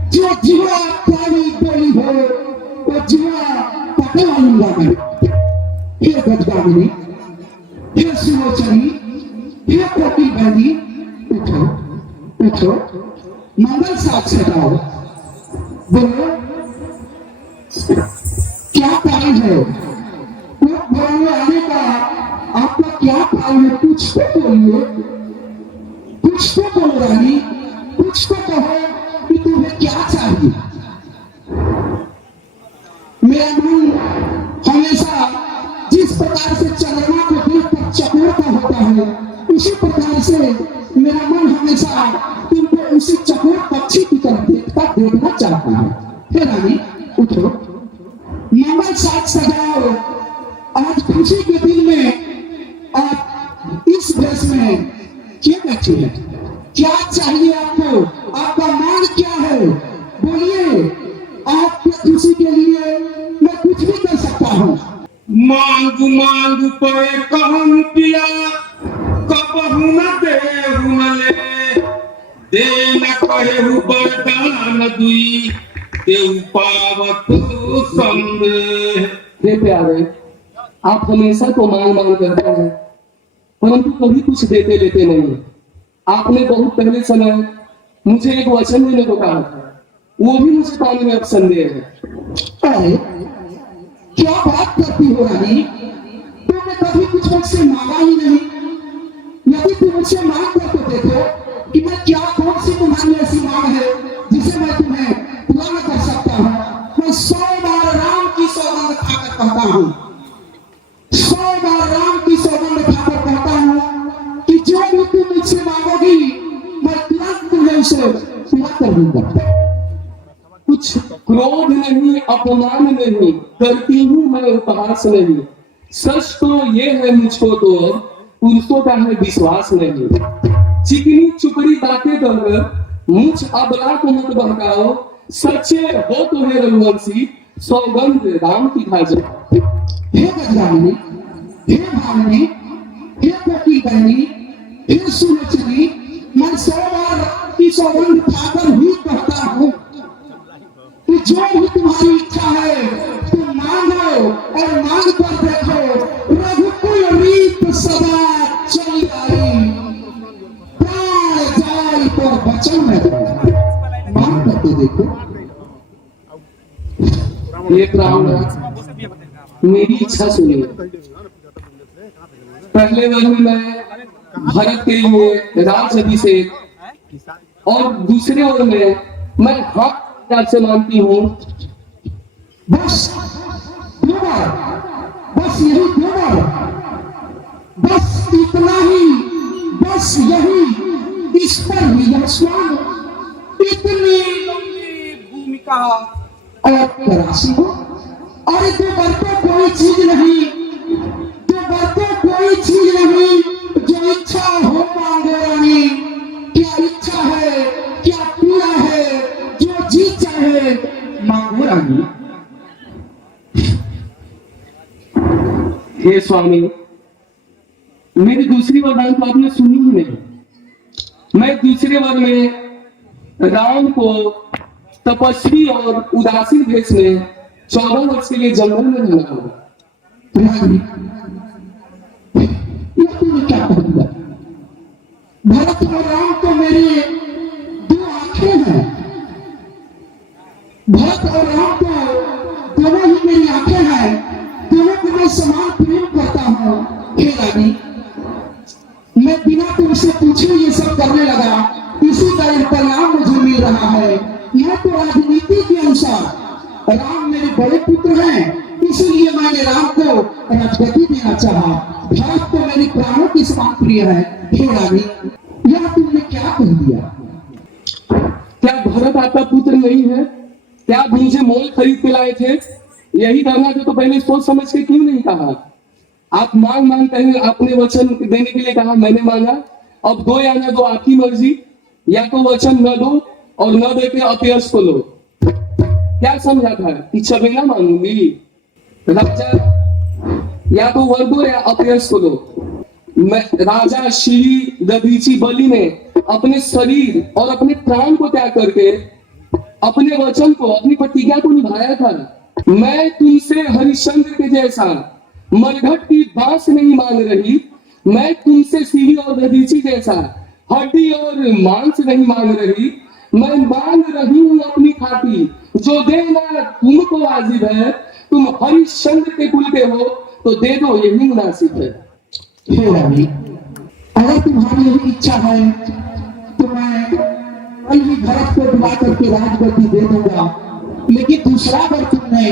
जो जीवा तारी बोली हो वो जीवा पकड़ा लूंगा मैं। हे गजगामिनी, हे सुलोचनी, हे कोकिल बहनी, उठो, उठो, मंगल साथ सजाओ। बोलो, क्या कारण है? वो बोलने आने का आपका क्या कारण है? कुछ तो बोलिए, कुछ तो बोलो रानी, कुछ तो कहो कि तुम्हें क्या चाहिए। मेरा मन हमेशा जिस प्रकार से चंद्रमा को देख कर चकोरता होता है, उसी प्रकार से मेरा मन हमेशा तुमको उसी चकोर पक्षी की तरफ देखना चाहता है। हे रानी, उठो, मंगल साथ सजाओ। आज खुशी के दिन में आप इस देश में क्यों बैठे हैं? क्या चाहिए आपको? आपका मांग क्या है? बोलिए, आपकी खुशी के लिए मैं कुछ भी कर सकता हूँ। मांगू मांगू पे कहूँ पिया, कबहू न देहु मले, दे न कहेहु बरदान दुई, देहु पावत संदेह। हे प्यारे, आप हमेशा तो मांग मांग करते हैं परंतु कभी कुछ देते लेते नहीं। आपने बहुत पहले समय मुझे एक वचन देने को कहा था, वो भी मुझे पाने में अब संदेह है। अरे क्या बात करती हो रानी? तुमने कभी कुछ मुझसे मांगा ही नहीं। यदि तुम मुझसे मांग कर तो देखो कि मैं क्या, कौन सी तुम्हारी ऐसी मांग है जिसे मैं तुम्हें पूरा न कर सकता हूँ। मैं 100 बार राम की सौगंध खाकर कहता हूँ, 100 बार राम की सौगंध खाकर कहता हूँ कि जो भी तुम मुझसे मांगोगी मैं तुरंत तुम्हें उसे पूरा कर दूंगा। कुछ क्रोध नहीं, अपमान नहीं, करती हूँ मैं उपहास नहीं। सच तो ये है मुझको तो पुरुषों का है विश्वास नहीं। चिकनी चुपड़ी बातें कर मुझ अबला को मत बहकाओ, सच्चे हो तो हे रघुवंशी, सौगंध राम की खा जाओ। हे गजरानी, हे भावनी, हे कोकिल बहनी, हे सुलोचनी, मैं 100 बार राम की सौगंध खाकर ही कहता हूँ कि जो भी तुम्हारी इच्छा है तुम मांगो और मांग कर देखो। रघुकुल रीत सदा चली आई, प्राण जाए तो बचन में मांग करके देखो। एक राम, मेरी इच्छा सुनिए। पहले वर्ग में भारत के लिए राज अभिषेक और दूसरे वर्ग में मैं हाथ से मानती हूँ। बस 2 बार, बस यही 2 बार, बस इतना ही, बस यही, इस पर ही यह स्वान इतनी लंबी भूमिका और राशि हो। और 2 बार तो कोई चीज नहीं, 2 बार तो कोई चीज नहीं। जो इच्छा हो मांगो रानी, क्या इच्छा है, क्या पीड़ा है, मांगो रानी। हे स्वामी, मेरी दूसरी वरदान तो आपने सुनी ही नहीं। मैं दूसरे वर में राम को तपस्वी और उदासीन भेष में 14 वर्ष के लिए जंगल में रहना होगा। रानी, ये तूने क्या कर दिया? भरत और राम तो मेरे दो आंखें हैं। भरत और राम तो दोनों ही मेरी आंखें हैं। दोनों को मैं समान प्रेम करता हूँ। हे रानी, मैं बिना तुमसे पूछे ये सब करने लगा, इसी का परिणाम मुझे मिल रहा है। यह तो राजनीति के अनुसार राम मेरे बड़े पुत्र हैं, इसलिए मैंने राम को राजगद्दी देना चाहा। भरत तो मेरे प्राणों की समान प्रिय है। हे रानी, यह तुमने क्या कह दिया? क्या भरत आपका पुत्र नहीं है? क्या आप मुझे मोल खरीद के लाए थे? यही करना था तो पहले सोच समझ के क्यों नहीं कहा? आप मांग कहे आपने वचन देने के लिए कहा, मैंने मांगा। अब दो या न दो, आपकी मर्जी। या तो वचन न दो और न दे के अपयश को लो। क्या समझा था कि छबेला मांगूंगी? राजा, या तो वर दो या अपयश को लो। मैं राजा श्री दधीची बलि ने अपने शरीर और अपने प्राण को त्याग करके अपने वचन को, अपनी प्रतिज्ञा को निभाया था। मैं तुमसे हरिश्चंद्र के जैसा मरघट की बांस नहीं मांग रही। मैं तुमसे सीढ़ी और दधीची जैसा हड्डी और मांस नहीं मांग रही। मैं मांग रही हूँ अपनी खाती, जो देना तुमको वाजिब है। तुम हरिश्चंद्र के कुल के हो तो दे दो, यही मुनासिब है। हे रानी, अगर तुम्हारी यही इच्छा है तो मैं कल ही भरत को बुला करके राजगद्दी दे दूंगा। लेकिन दूसरा वर तुमने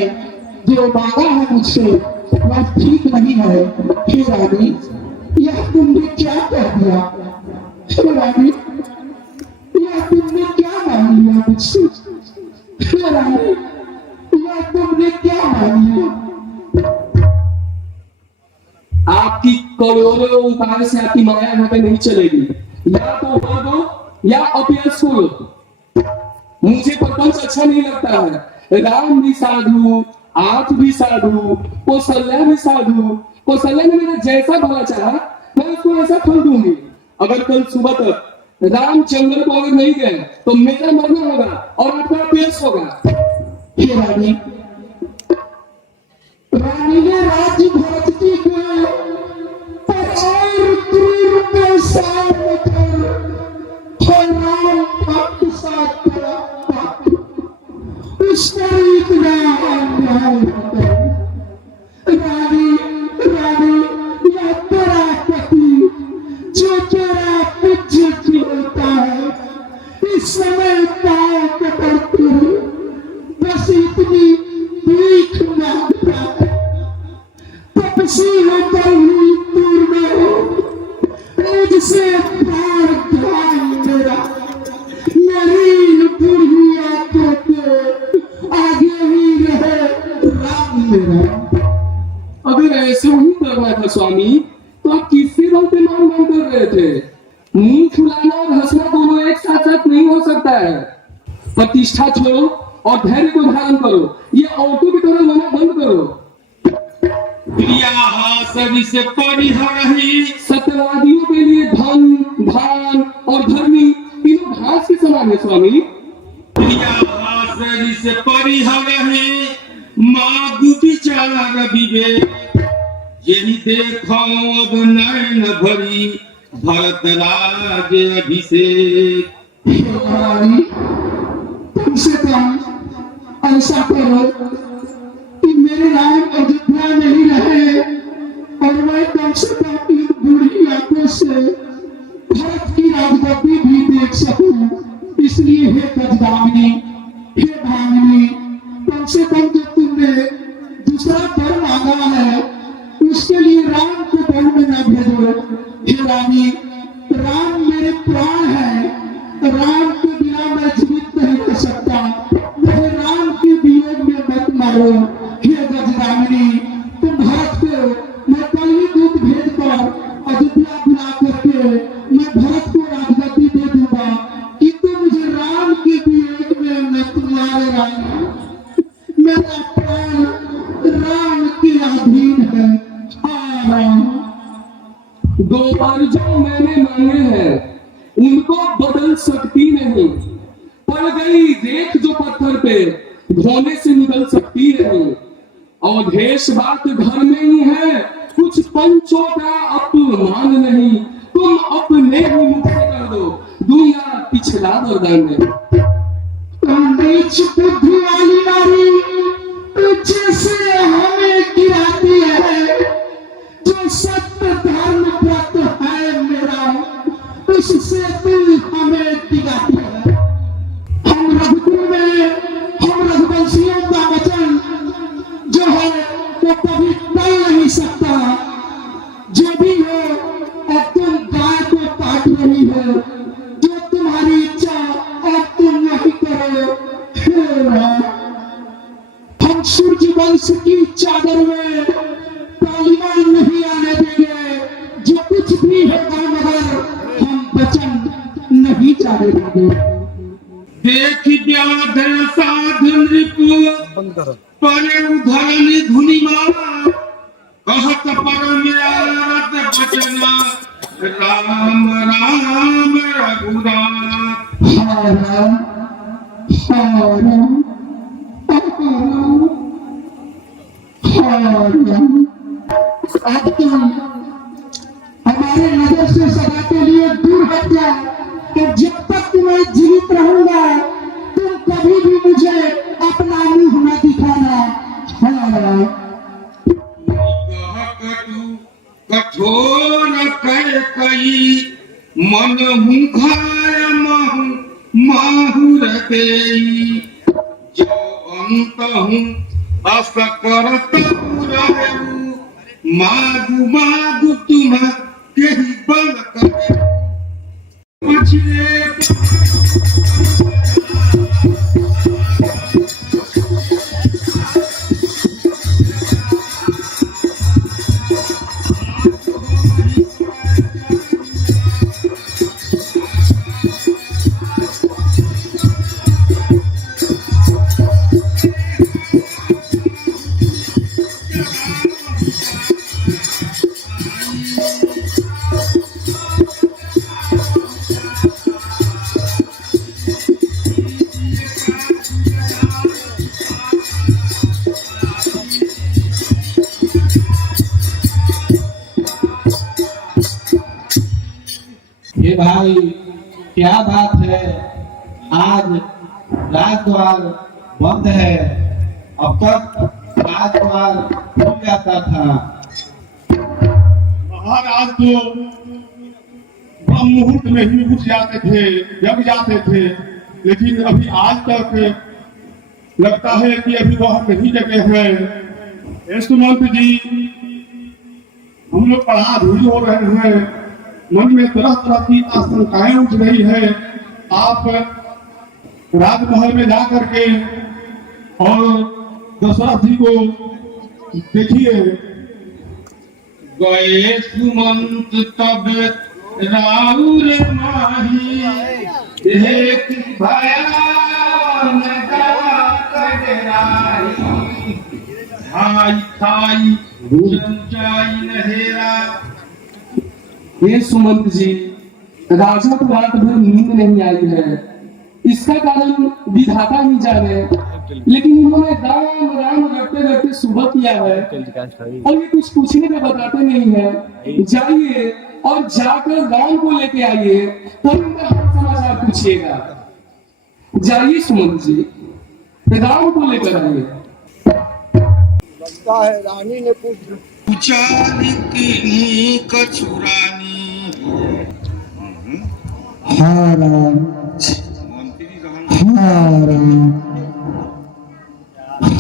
जो मांगा है मुझसे वह ठीक नहीं है। हे रानी, यह तुमने क्या कह दिया? हे रानी, यह तुमने क्या मांग लिया मुझसे? हे रानी, यह तुमने क्या मांग लिया? आपकी करोड़ों उपाय से आपकी माया यहाँ पे नहीं चलेगी। या तो वर दो या अपयश को लो। मुझे प्रपंच अच्छा नहीं लगता है। राम भी साधु, आप भी साधु, कौशल्या भी साधु। कौशल्या ने मेरा जैसा भला चाहा मैं उसको ऐसा फल दूंगी। अगर कल सुबह तक राम जंगल को अगर नहीं गए तो मेरा मरना होगा और आपका अपयश होगा। हे रानी, रानी ने राज्य भरत जी को पर और क्रूर के सामने कर राम भक्त साथ उस पर इतना अन्याय होता। रानी, रानी, यह तेरा पति जो तेरा पूज्य की होता है, इस समय पाँव पकड़ती बस इतनी भीख मांगता है। तपसी होकर हुई पूर्ण हो, मुझसे प्राण ध्यान मेरा मेरी बुढ़िया को आगे ही रहे राम मेरा। अगर ऐसे ही करना था स्वामी तो आप किससे बल पे मांग कर रहे थे? मुंह फुलाना और हंसना दोनों एक साथ साथ नहीं हो सकता है। प्रतिष्ठा छोड़ो और धैर्य को धारण करो। ये औरतों की तरह होना बंद करो। प्रिया सभी से परिहरहि। सत्यवादियों के लिए धन, धान और धर्मी तीनों घास के समान है स्वामी। प्रिया सभी से परिहरहि, मागु विचार विवेक। यही देखो अब नयन भरी, भरत राज अभिषेक। तुमसे कम ऐसा करो कि मेरे राम अयोध्या में ही रहे और मैं कम से कम इन बूढ़ी आंखों से भरत की राजगद्दी भी देख सकूं। इसलिए हे गजदामिनी, हे भामिनी, कम से कम जो तुमने दूसरा वर मांगा है उसके लिए राम को वन में न भेजो। हे रानी, राम मेरे प्राण है। राम के बिना मैं जीवित नहीं रह सकता। मुझे राम के वियोग में मत मारो। हे गजदामिनी, तुम भरत को मैं कल ही दूत भेज कर अयोध्या बुला करके मैं भरत को राजगद्दी दे दूंगा, किंतु मुझे राम के वियोग में न तुम्हारे राम दो बार जो मैंने मांगे हैं उनको बदल सकती नहीं, पड़ गई रेत जो पत्थर पे धोने से निकल सकती नहीं। अवधेश बात घर में ही है, कुछ पंचों का अपमान नहीं, तुम अपने ही मुख से कर दो, दूंगा पिछला वरदान में। नीच बुद्धि वाली नारी पीछे से हमें गिराती है, जो सत्य धर्म व्रत है मेरा उससे दिल हमें दिगाती है। हम रघुकुल में हम रघुवंशियों का वचन जो है वो कभी टल नहीं सकता। जो भी हो अब तुम गाय को काट रही हो, जो तुम्हारी इच्छा अब तुम वही करो। हे राम, हम सूर्य वंश की चादर में कालिमा नहीं आने देंगे, जो कुछ भी होगा मगर हम वचन नहीं जाने देंगे। देख व्याधर साधु नृप परे उधरनी धुनि मार, कहत परम आरत बचना राम राम रघुनाथ। हा राम हा राम हा राम। अब तुम हमारे नजर से सदा के लिए दूर हट जाओ, तो जब तक मैं जीवित रहूंगा तुम कभी भी मुझे अपना मुंह न दिखाना। हाँ कठोर कर कई मन हुंखार माहुर देई, जो अंत हूँ अस करत रहू, मागु मागु तुम के बल करे। ये भाई क्या बात है, आज राजद्वार बंद है, अब तक राजद्वार खुल जाता था। महाराज तो ब्रह्म मुहूर्त में ही उठ जाते थे, जग जाते थे, लेकिन अभी आज तक लगता है कि अभी वह नहीं जगे हैं। सुमंत जी, हम लोग पढ़ा धूरी हो रहे हैं, मन में तरह तरह की आशंकाएं उठ रही है। आप राजमहल में जा करके और दशरथ जी को देखिए। गए सुमंत तब राउर माही, एक भयान खाई खाई जाई नहेरा। ये सुमंत जी, राजा को रात भर नींद नहीं आई है, इसका कारण विधाता ही जाने, लेकिन इन्होंने राम राम रटते रटते सुबह किया है और ये कुछ पूछने में बताते नहीं है। जाइए और जाकर राम को लेके आइए, तब इनका हाल समाचार पूछिएगा। जाइए सुमंत जी, राम को लेकर आइए। लगता है रानी ने पूछ उचारी की कछुरानी। हाँ राम हाँ राम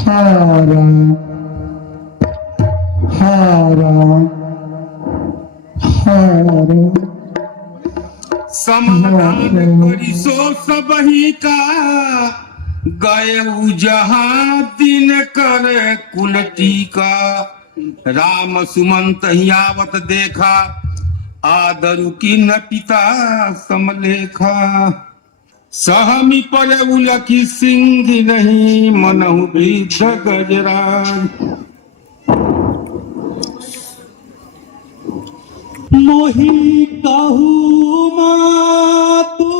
हाँ राम हाँ राम हाँ राम। समाधान करी सो सबही का, गए जहाँ दिन कर कुलती का। राम सुमंत ही आवत देखा, आदरु की न पिता समलेखा। सहमी पर उलकी सिंह नहीं, मनहु वृद्ध गजराज। मोही कहू मातु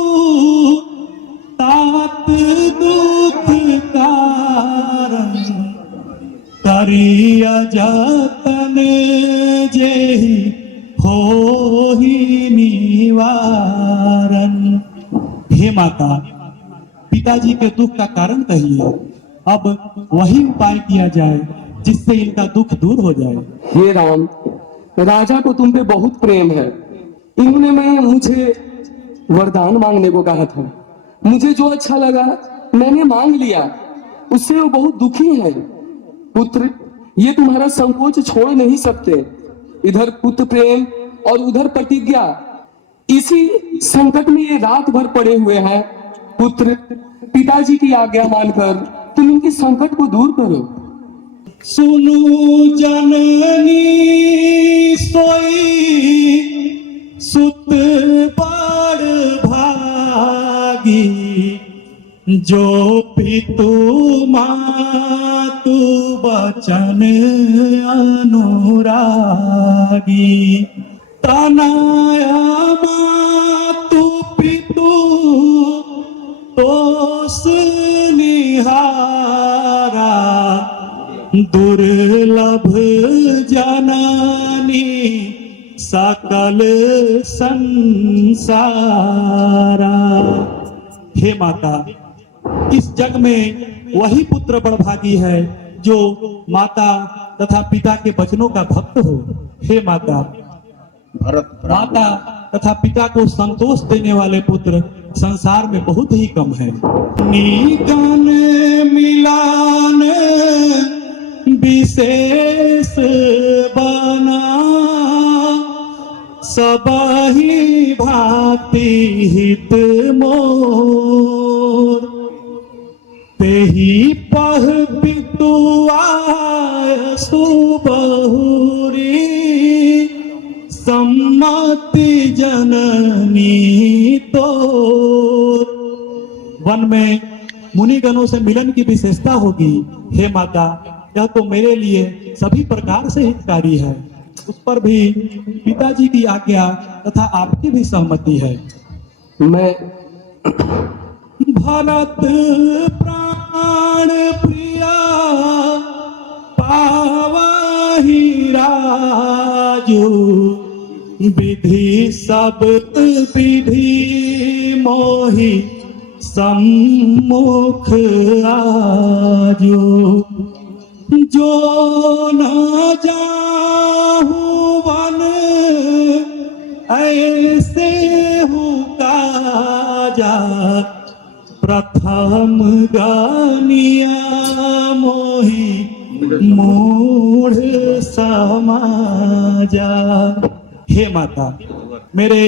तात दुख कारण करिया जतन जेहि होहि निवारण। हे माता, पिताजी के दुख का कारण कहिए, अब वही उपाय किया जाए जिससे इनका दुख दूर हो जाए। हे राम, राजा को तुम पे बहुत प्रेम है। इन्होंने मुझे वरदान मांगने को कहा था। मुझे जो अच्छा लगा मैंने मांग लिया। उससे वो बहुत दुखी है। पुत्र, ये तुम्हारा संकोच छोड़ नहीं सकते। इधर पुत्र प्रेम और उधर प्रतिज्ञा, इसी संकट में ये रात भर पड़े हुए हैं। पुत्र, पिताजी की आज्ञा मानकर तुम इनके संकट को दूर करो। सुनु जननी सोई सुत बड़ भागी, जो पितु मातु बचन अनुरागी। तनया मातु पितु तोष निहारा, दुर्लभ जननी सकल संसारा। हे माता, इस जग में वही पुत्र बड़भागी है जो माता तथा पिता के वचनों का भक्त हो। हे माता, माता तथा पिता को संतोष देने वाले पुत्र संसार में बहुत ही कम है। निगन मिलान विशेष बना, सबहि भांति हित मोर। तेहि पह पितुआय सुबहुरी, सम्मति जननी तोर। वन में मुनिगणों से मिलन की विशेषता होगी। हे माता, यह तो मेरे लिए सभी प्रकार से हितकारी है। उस पर भी पिताजी की आज्ञा तथा आपकी भी सहमति है। मैं भरत प्राण प्रिया पावहि राजू, विधि सब विधि मोहि सम्मुख आजो। जो न जाहु वन ऐसे हूँ काजा, प्रथम गानिया मोहि मूढ़ समाजा। हे माता, मेरे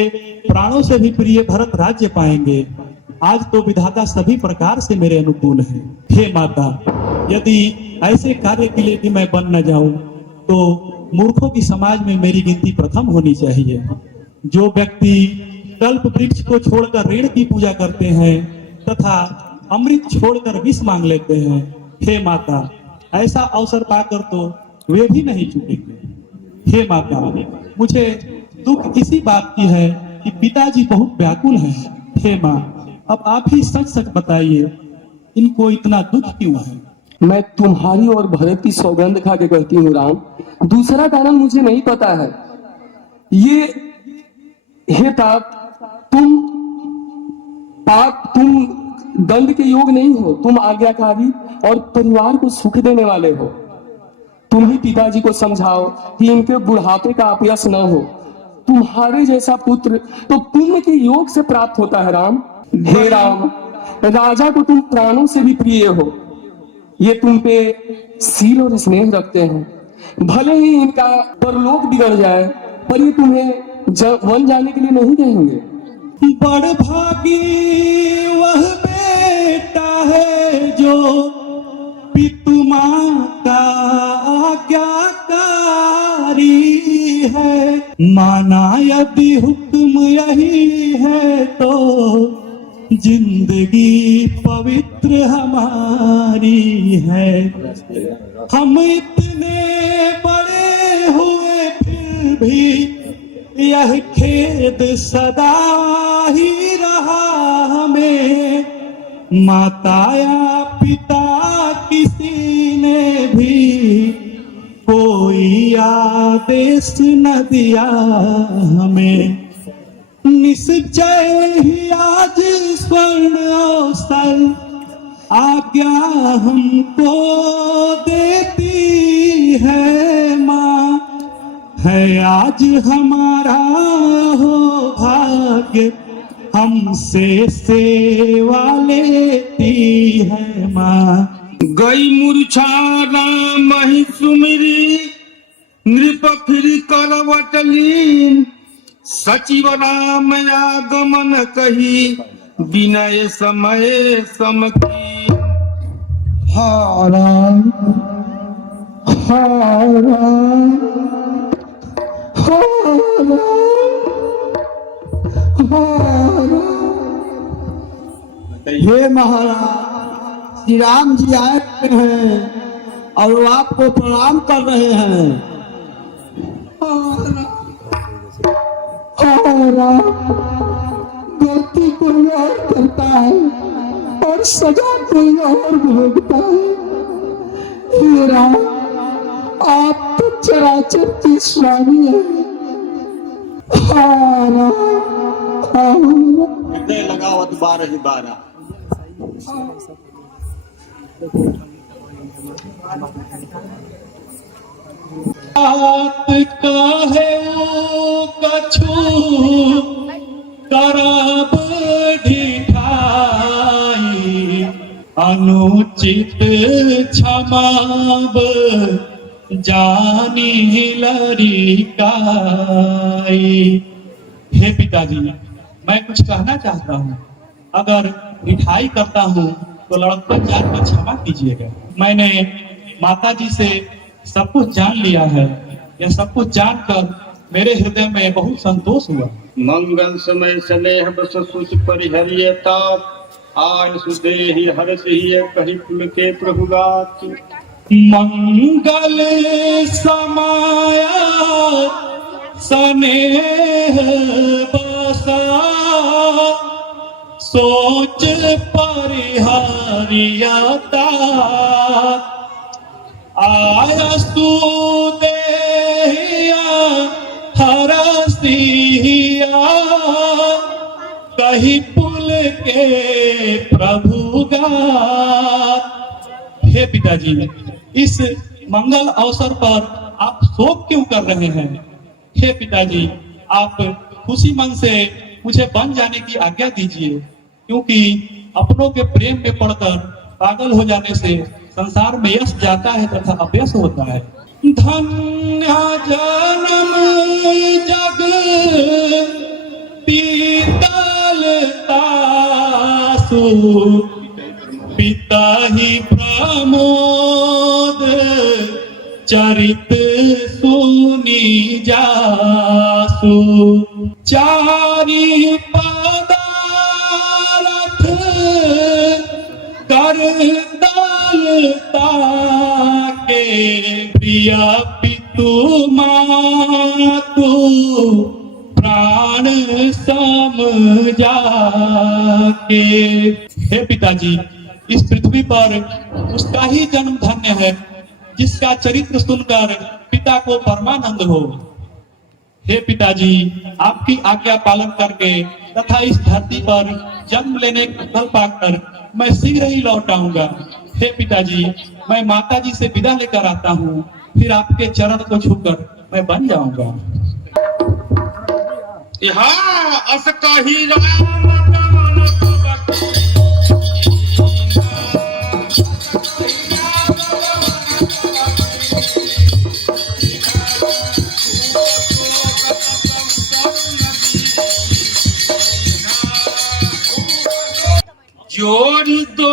प्राणों से भी प्रिय भरत राज्य पाएंगे। आज तो विधाता सभी प्रकार से मेरे अनुकूल है। हे माता, यदि ऐसे कार्य के लिए भी मैं बन न जाऊं तो मूर्खों की समाज में मेरी गिनती प्रथम होनी चाहिए। जो व्यक्ति कल्प वृक्ष को छोड़कर ऋण की पूजा करते हैं तथा अमृत छोड़कर विष मांग लेते हैं, हे माता, ऐसा अवसर पाकर तो वे भी नहीं चूकेंगे। हे माता, मुझे दुख इसी बात की है कि पिताजी बहुत व्याकुल हैं। हे माँ, अब आप ही सच सच बताइए, इनको इतना दुख क्यों है? मैं तुम्हारी और भरत की सौगंध खा के कहती हूँ राम, दूसरा कारण मुझे नहीं पता है। ये हे तात, तुम दंड के योग नहीं हो, तुम आज्ञाकारी और परिवार को सुख देने वाले हो। तुम ही पिताजी को समझाओ कि इनके बुढ़ापे का अपयश न हो। तुम्हारे जैसा पुत्र तो पुण्य के योग से प्राप्त होता है राम। हे राम, राजा को तुम प्राणों से भी प्रिय हो। ये तुम पे सील और स्नेह रखते हैं। भले ही इनका परलोक बिगड़ जाए, पर ये तुम्हें वन जाने के लिए नहीं कहेंगे। बड़ भागी वह बेटा है जो पितु माँ का आज्ञाकारी है। माना यदि हुक्म यही है तो जिंदगी पवित्र हमारी है। हम इतने बड़े हुए फिर भी यह खेद सदा ही रहा हमें, माता या पिता किसी ने भी कोई आदेश न दिया हमें। निश्चय ही आज स्वर्ण अवसर आज्ञा हमको देती है माँ, है आज हमारा हो भाग्य हमसे सेवा लेती है माँ। गई मूर्छा राम ही सुमिरी, नृप फिर करवट लीन, सचिव राम आगमन कही, विनय समय समकी। हाराम हाराम हाराम हाराम। हे महाराज, श्री राम जी आए हैं और वो आपको प्रणाम कर रहे हैं। गलती कोई और करता है और सजा कोई और भोगता है। हे राम, आप तो चराचर के स्वामी हैं। लगावत 12 ही 12। बात काहे ओ कछु करब ढिठाई, अनुचित क्षमाब जानी लरिकाई। हे पिताजी, मैं कुछ कहना चाहता हूँ। अगर मिठाई करता हूँ तो लड़का जानकर क्षमा कीजिएगा। मैंने माता जी से सब कुछ जान लिया है। यह सब कुछ जानकर मेरे हृदय में बहुत संतोष हुआ। मंगल समय स्नेह बस सुच परिहरियता, आय सुदेहि हर्ष ही कही कुल के प्रभुगात। मंगल समय स्नेह बसा, सोच परिहरियता, आयस्तु देहिया हरसिया, कही पुल के प्रभुगात। हे पिताजी, इस मंगल अवसर पर आप शोक क्यों कर रहे हैं? हे पिताजी, आप खुशी मन से मुझे बन जाने की आज्ञा दीजिए, क्योंकि अपनों के प्रेम में पड़कर पागल हो जाने से संसार में यश जाता है तथा अपयश होता है। धन्य जन्म जग पीतल तासु, पिता ही प्रमोद चरित सुनी जासु। चारि पदारथ कर दलता के, प्रिया पितु मातु प्राण समझा के। हे पिताजी, इस पृथ्वी पर उसका ही जन्म धन्य है जिसका चरित्र सुनकर पिता को परमानंद हो। हे पिताजी, आपकी आज्ञा पालन करके तथा इस धरती पर जन्म लेने का फल पाकर मैं शीघ्र ही लौट आऊंगा। हे पिताजी, मैं माता जी से विदा लेकर आता हूँ, फिर आपके चरण को छूकर मैं बन जाऊंगा। यहाँ अस कही राम गमन प्रगट, जोड़ी दो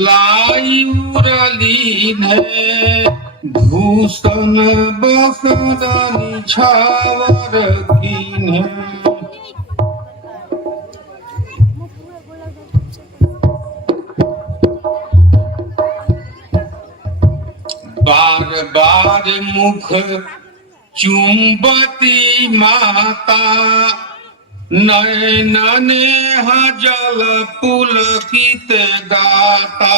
लाई उरलीन है, भूषण बसन निछावर कीन है। बार बार मुख चुंबती माता, नयन जल पुलकित गाता।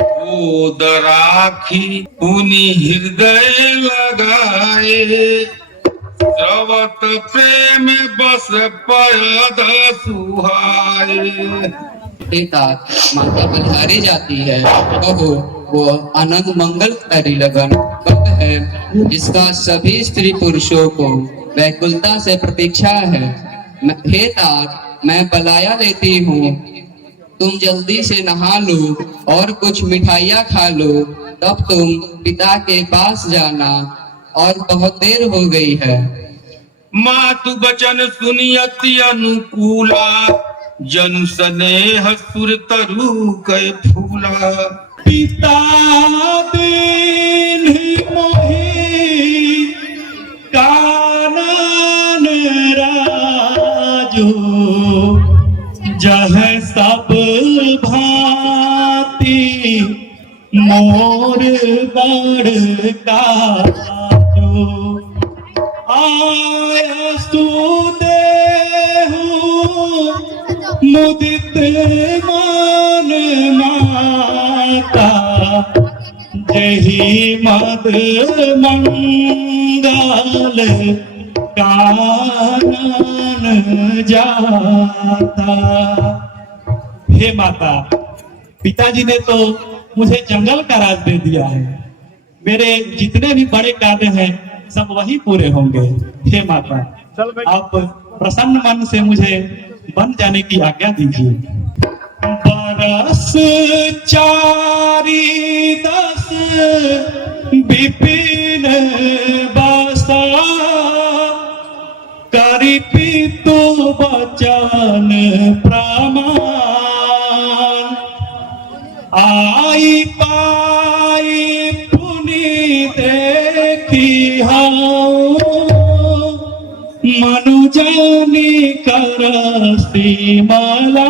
गोद राखी पुनि हृदय लगाए, स्रवत प्रेम बस पद सुहाए। पिता माता बलिहारी जाती है, कहो वो आनंद मंगल करी लगन कब है, जिसका सभी स्त्री पुरुषों को व्याकुलता से प्रतीक्षा है। हे तात, मैं बलाया लेती हूँ, तुम जल्दी से नहा लो और कुछ मिठाइयाँ खा लो, तब तुम पिता के पास जाना, और बहुत देर हो गई है। मातु बचन सुनियति अनुकूला, जनु स्नेह सुर तरु कै फूला। पिता दीन मोहि कानन राजो, जह सब भांति मोर बड़ काजो। आय सुदेहु मुदित मान माता, जही मद मंगल कानन जाता। हे माता, पिताजी ने तो मुझे जंगल का राज दे दिया है, मेरे जितने भी बड़े कार्य हैं सब वही पूरे होंगे। हे माता, आप प्रसन्न मन से मुझे बन जाने की आज्ञा दीजिए। बरस 4-10 विपिन बसा, करी पितु बचन प्रमाण। आई पाई पुनि देखी हाउ, मनुजानी करस्ती मला।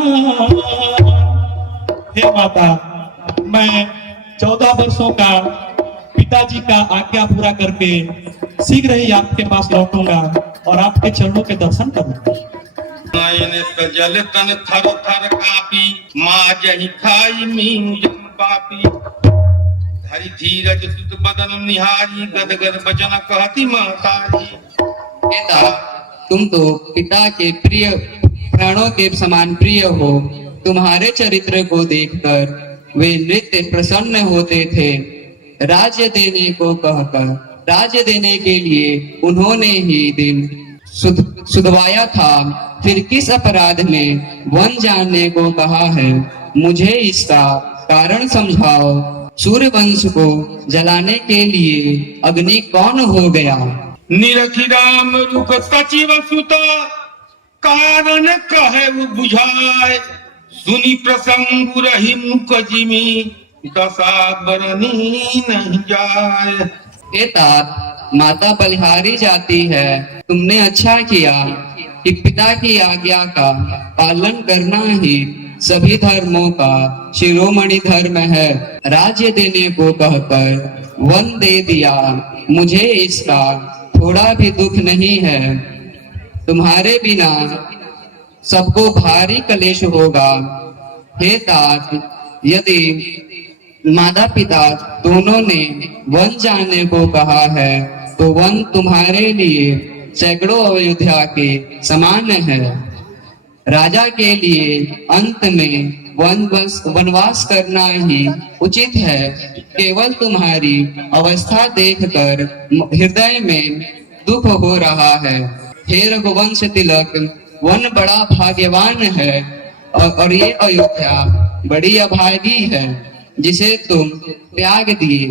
हे माता, मैं 14 वर्षों का पिताजी का आज्ञा पूरा करके शीघ्र ही आपके पास लौटूंगा और आपके चरणों के दर्शन करूंगा। नयन सजल तन थर थर कापी, माँ जही खाई मीन जम पापी। धरि धीरज सुत बदन निहारी, गद गद बचन कहती महतारी। पिता, तुम तो पिता के प्रिय प्राणों के समान प्रिय हो। तुम्हारे चरित्र को देखकर वे नित्य प्रसन्न होते थे। राज्य देने को कहकर, राज्य देने के लिए उन्होंने ही दिन सुधवाया था, फिर किस अपराध में वन जाने को कहा है? मुझे इसका कारण समझाओ। सूर्यवंश को जलाने के लिए अग्नि कौन हो गया? निरखी राम रुख सचिव सुत, कारण कहे बुझाए। सुनी प्रसंग रही मुख जिमी, दशा बरनी नहीं जाए। हे तात, माता बलिहारी जाती है, तुमने अच्छा किया कि पिता की आज्ञा का पालन करना ही सभी धर्मों का शिरोमणि धर्म है। राज्य देने को कहकर वन दे दिया, मुझे इसका थोड़ा भी दुख नहीं है। तुम्हारे बिना सबको भारी कलेश होगा। हे तात, यदि माता पिता दोनों ने वन जाने को कहा है, तो वन तुम्हारे लिए सैकड़ों अयोध्या के समान है। राजा के लिए अंत में वनवास करना ही उचित है। केवल तुम्हारी अवस्था देखकर हृदय में दुख हो रहा है। हे रघुवंश तिलक, वन बड़ा भाग्यवान है और ये अयोध्या बड़ी अभागी है जिसे तुम त्याग दिए।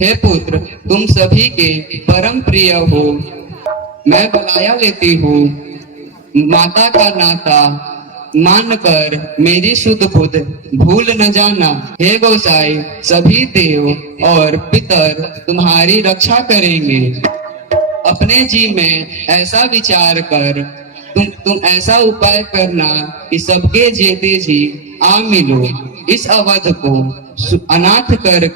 हे पुत्र, तुम सभी के परम प्रिय हो। मैं बलाया लेती हूँ। माता का नाता मानकर मेरी शुद्ध बुद्ध भूल न जाना। हे गोसाई, सभी देव और पितर तुम्हारी रक्षा करेंगे। अपने जी में ऐसा विचार कर तुम ऐसा उपाय करना कि सबके जेते जी आ मिलो। इस अवध को अनाथ कर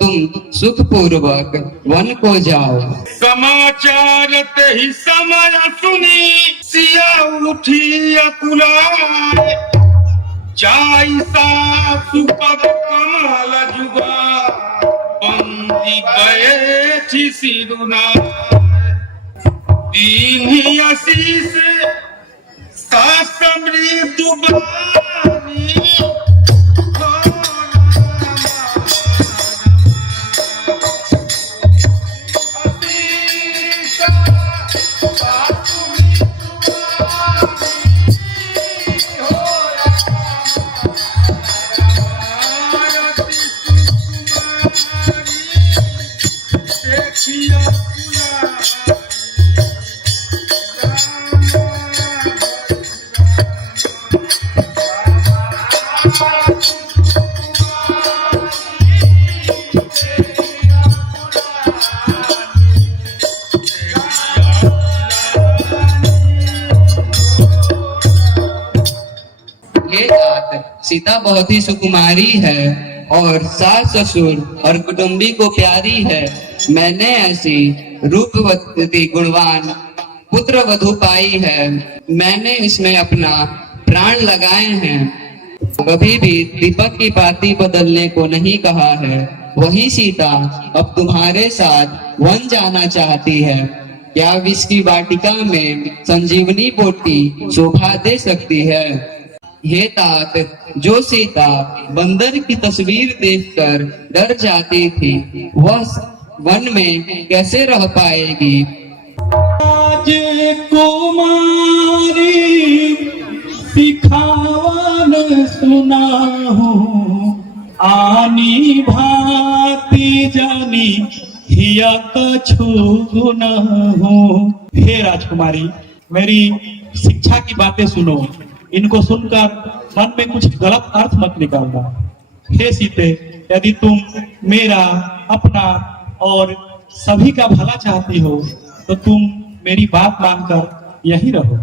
तुम सुख पूर्वक वन को जाओ। समाचार ते ही समय सुनी सिया उठी अकुलाए, जाई सासु पद कमल जुगा बंदी बैठी सिरुनाए। दीन्ही आशीष सास समृद्धि बानी, ये तात सीता बहुत ही सुकुमारी है और सास ससुर और कुटुंबी को प्यारी है। मैंने ऐसी रूपवती गुणवान पुत्र वधू पाई है। मैंने इसमें अपना प्राण लगाए हैं। कभी भी दीपक की पाती बदलने को नहीं कहा है। वही सीता अब तुम्हारे साथ वन जाना चाहती है। क्या विष की वाटिका में संजीवनी बोटी शोभा दे सकती है? हे तात, जो सीता बंदर की तस्वीर देखकर डर जाती थी, वह वन में कैसे रह पाएगी? कुमारी सिखावन सुनाहू, आनी भांति जानी हिया कछु गुनाहू। हे राजकुमारी, मेरी शिक्षा की बातें सुनो। इनको सुनकर मन में कुछ गलत अर्थ मत निकालना। हे सीते, यदि तुम मेरा, अपना और सभी का भला चाहती हो तो तुम मेरी बात मानकर यही रहो।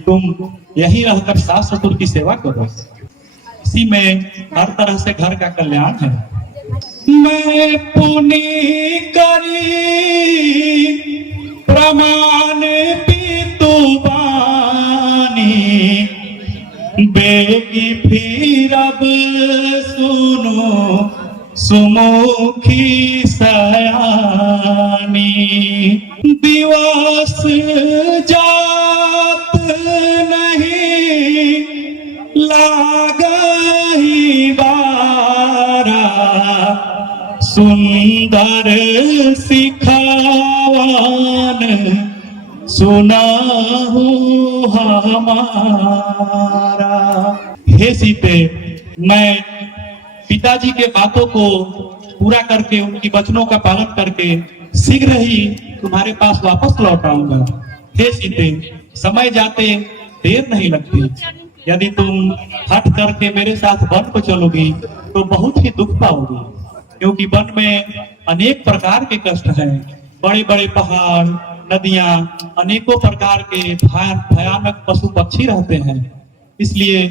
तुम यही रहकर सास ससुर की सेवा करो। इसी में हर तरह से घर का कल्याण है। मैं पुनि करी प्रमाण पितु बानी, बेगी फिर अब सुनो सुमुखी सयानी। दिवस जात नहीं लागही बारा, सुंदर सिखावन सुनाहू हमारा। हे सीते, मैं पिताजी के बातों को पूरा करके, उनकी वचनों का पालन करके शीघ्र ही तुम्हारे पास वापस लौट आऊंगा। हे सीते, समय जाते देर नहीं लगती। यदि तुम हट करके मेरे साथ वन को चलोगी तो बहुत ही दुख पाओगी, क्योंकि वन में अनेक प्रकार के कष्ट हैं। बड़े बड़े पहाड़, नदियां, अनेकों प्रकार के भयानक पशु पक्षी रहते हैं। इसलिए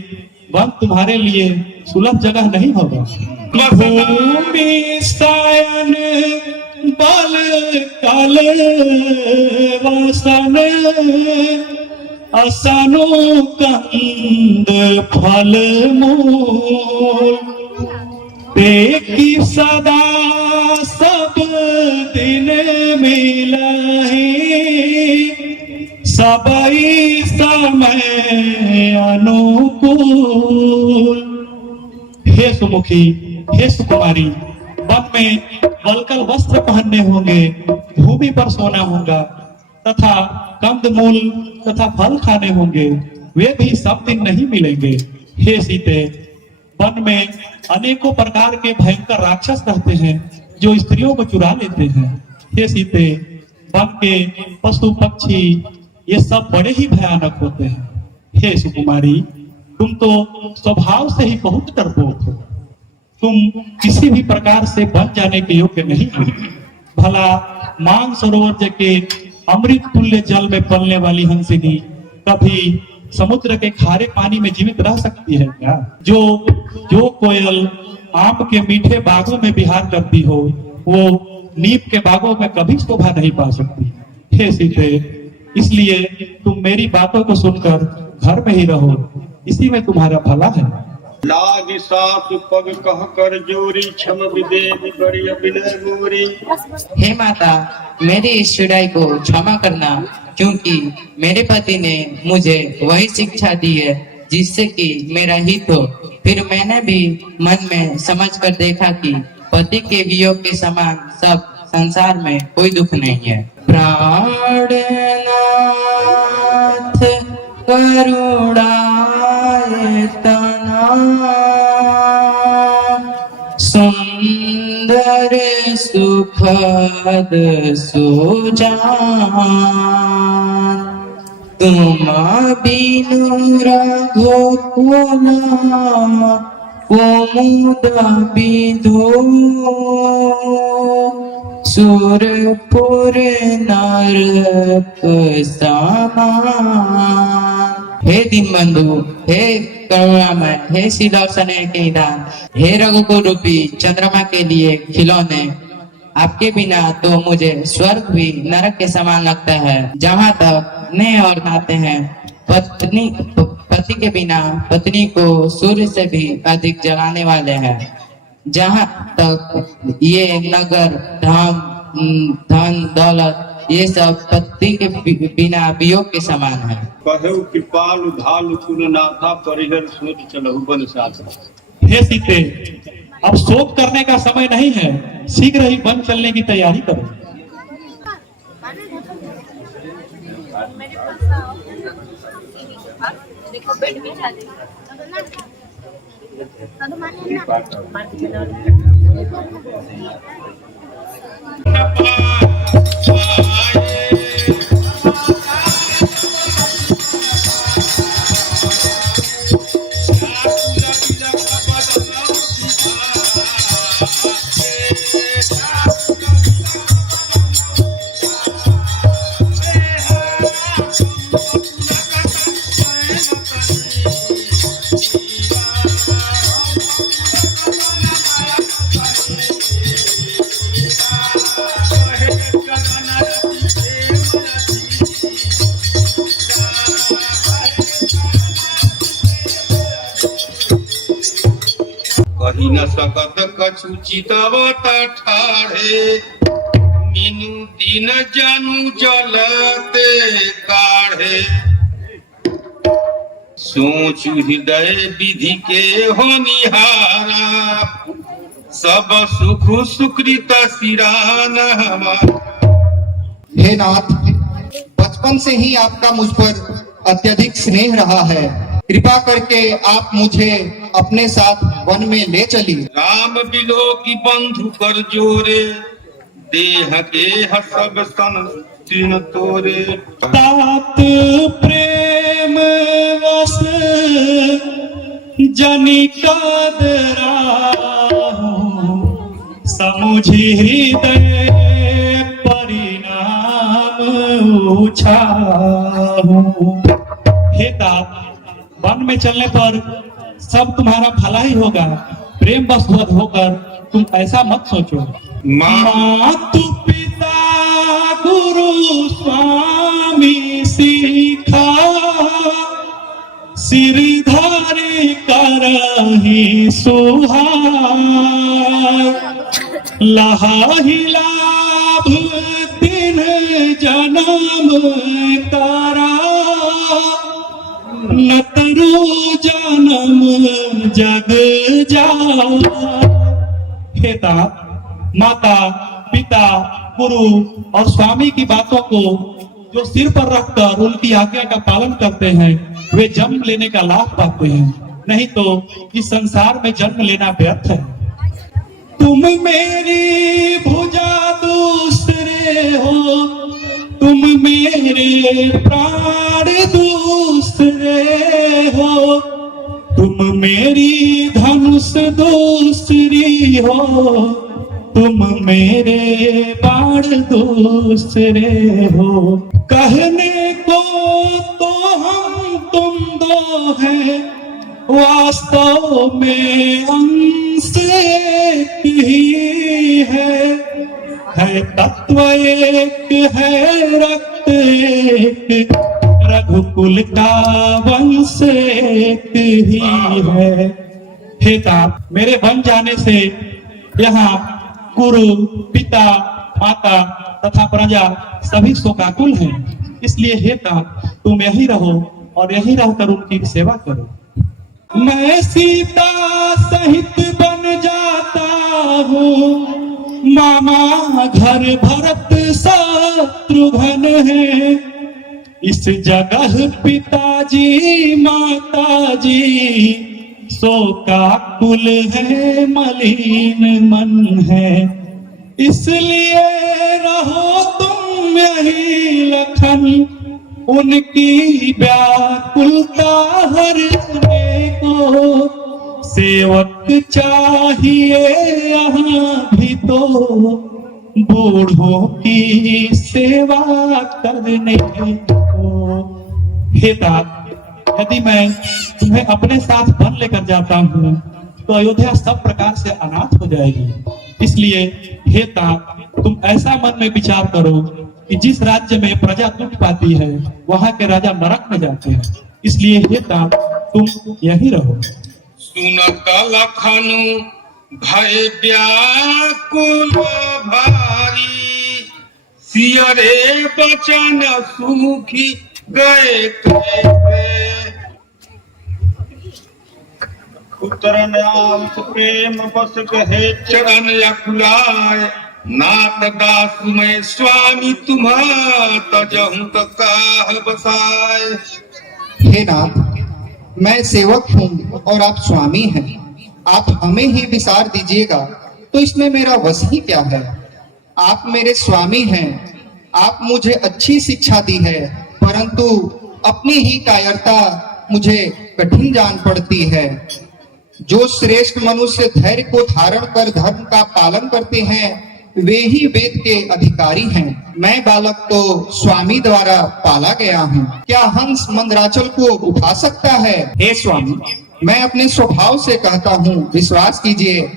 वन तुम्हारे लिए सुलभ जगह नहीं होगा। भूमि सायन बल कल वसन, असनु कंद फल मूल, देखी सदा सब दिन मिलहि, सबई समय अनुकूल। हे सुमुखी, हे सुकुमारी, वन में वलकल वस्त्र पहनने होंगे, भूमि पर सोना होगा तथा कंदमूल तथा फल खाने होंगे। वे भी सब दिन नहीं मिलेंगे। हे सीते, वन में अनेकों प्रकार के भयंकर राक्षस रहते हैं जो स्त्रियों को चुरा लेते हैं। हे सीते, वन के पशु पक्षी ये सब बड़े ही भयानक होते हैं। हे सुकुमारी, तुम तो स्वभाव से ही बहुत डरपोक हो। तुम किसी भी प्रकार से बन जाने के योग्य नहीं हो। भला मान सरोवर के अमृत तुल्य जल में पलने वाली हंसिनी कभी समुद्र के खारे पानी में जीवित रह सकती है क्या? जो कोयल आम के मीठे बागों में विहार करती हो, वो नीम के बागों में कभी शोभा नहीं पा सकती। हे सीते, इसलिए तुम मेरी बातों को सुनकर घर में ही रहो, इसी में तुम्हारा भला है। लाग सास पग कह कर जोरी क्षम विदेव बड़ी विनय मोरी। हे माता, मेरी इस चुड़ाई को क्षमा करना, क्योंकि मेरे पति ने मुझे वही शिक्षा दी है जिससे कि मेरा हित हो। फिर मैंने भी मन में समझ कर देखा कि पति के वियोग के समान सब संसार में कोई दुख नहीं है। प्राणनाथ करुणायतना सुंदर सुखद सुजान, तुम बिनु रघुकुल कुमुद विधो, सुरपुर नरक समान। हे दीनबंधु, हे करुणामय, हे शील स्नेह के निधान, हे रघुकुल रूपी चंद्रमा के लिए खिलौने, आपके बिना तो मुझे स्वर्ग भी नरक के समान लगता है। जहाँ तक स्नेह और नाते हैं, पति के बिना पत्नी को सूर्य से भी अधिक जलाने वाले हैं। जहाँ तक ये नगर, धाम, धन दौलत, ये सब पति के बिना वियोग के समान है। कहु कृपालु धालु कुलनाथा परिहर सोच चलहु बन साथ। हे सीते, अब शोक करने का समय नहीं है, शीघ्र ही वन चलने की तैयारी करो। देखो बेड में कही न सकत कछु चितवत ठाढ़े, मीनू दिन जानू जलते काढ़े। सोचु हृदय विधि के होनिहारा, सब सुख सुकृत सिरान हमारा। हे नाथ, बचपन से ही आपका मुझ पर अत्यधिक स्नेह रहा है। कृपा करके आप मुझे अपने साथ वन में ले चलिए। राम बिलो की बंधु कर जोरे, देह के सब सन तीन तोरे। तात प्रेम वस जनिका दराहु, समुझी हृदय परिणाम उछाहु। हे तात, वन में चलने पर सब तुम्हारा भला ही होगा। प्रेम बस होकर तुम ऐसा मत सोचो। मातु पिता गुरु स्वामी सीखा, सिरधारी करहि सुहाय। लहाहि लाभ दिन जन्म तारा, नतरु जन्म जग जाय। हे तात, माता, पिता, गुरु और स्वामी की बातों को जो सिर पर रखकर उनकी आज्ञा का पालन करते हैं, वे जन्म लेने का लाभ पाते हैं। नहीं तो इस संसार में जन्म लेना व्यर्थ है। तुम मेरी भुजा दूसरे हो, तुम मेरे प्राण दूसरे। तुम मेरी धनुष दूसरी हो, तुम मेरे बाण दूसरे हो। कहने को तो हम तुम दो हैं, वास्तव में अंश एक ही है तत्व एक, है रक्त एक, रघुकुल का वंश एक ही है। हे तात, मेरे बन जाने से यहाँ गुरु, पिता, माता तथा प्रजा सभी शोकाकुल हैं। इसलिए हे तात, तुम यही रहो और यही रहकर उनकी सेवा करो। मैं सीता सहित बन जाता हूँ, मामा घर भरत शत्रुघ्न है। इस जगह पिताजी माताजी शोकाकुल है, मलिन मन है। इसलिए रहो तुम यही लखन, उनकी व्याकुलता हरने को। सेवक चाहिए यहाँ भी तो, बूढ़ों की सेवा करने को। हे तात, यदि मैं तुम्हें अपने साथ वन लेकर जाता हूँ तो अयोध्या सब प्रकार से अनाथ हो जाएगी। इसलिए हे तात, तुम ऐसा मन में विचार करो कि जिस राज्य में प्रजा दुख पाती है वहां के राजा नरक में जाते हैं। इसलिए हे तात, तुम यही रहो। सुनत लखन भय व्याकुल भारी, सियरे बचन सुमुखी गए उतर नाम प्रेम बस कहे चरण अकुलाय। नाथ दास में स्वामी तुम्हारा तजहूं काह बसाए। हे नाथ, मैं सेवक हूँ और आप स्वामी हैं। आप हमें ही विसार दीजिएगा तो इसमें मेरा वश ही क्या है। आप मेरे स्वामी हैं, आप मुझे अच्छी शिक्षा दी है, परंतु अपनी ही कायरता मुझे कठिन जान पड़ती है। जो श्रेष्ठ मनुष्य धैर्य को धारण कर धर्म का पालन करते हैं वे ही वेद के अधिकारी हैं। मैं बालक तो स्वामी द्वारा पाला गया हूँ। क्या हंस मंदराचल को उठा सकता है? हे स्वामी, मैं अपने स्वभाव से कहता हूँ, विश्वास कीजिए,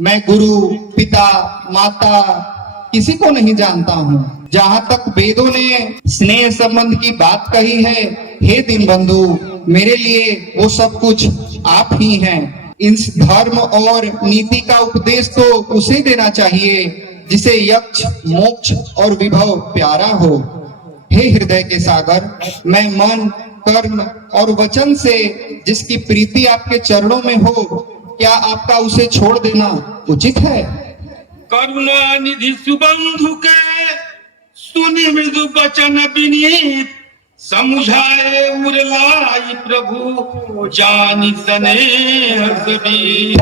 मैं गुरु, पिता, माता किसी को नहीं जानता हूँ। जहाँ तक वेदों ने स्नेह संबंध की बात कही है, हे दीनबंधु, मेरे लिए वो सब कुछ आप ही हैं। इस धर्म और नीति का उपदेश तो उसे देना चाहिए जिसे यक्ष, मोक्ष और विभव प्यारा हो। हे हृदय के सागर, मैं मन, कर्म और वचन से जिसकी प्रीति आपके चरणों में हो, क्या आपका उसे छोड़ देना उचित है? करुणा निधि सुबंधु के सुनि मृदु बचन विनीत, समझाए उरलाई प्रभु जानि स्नेह सभी।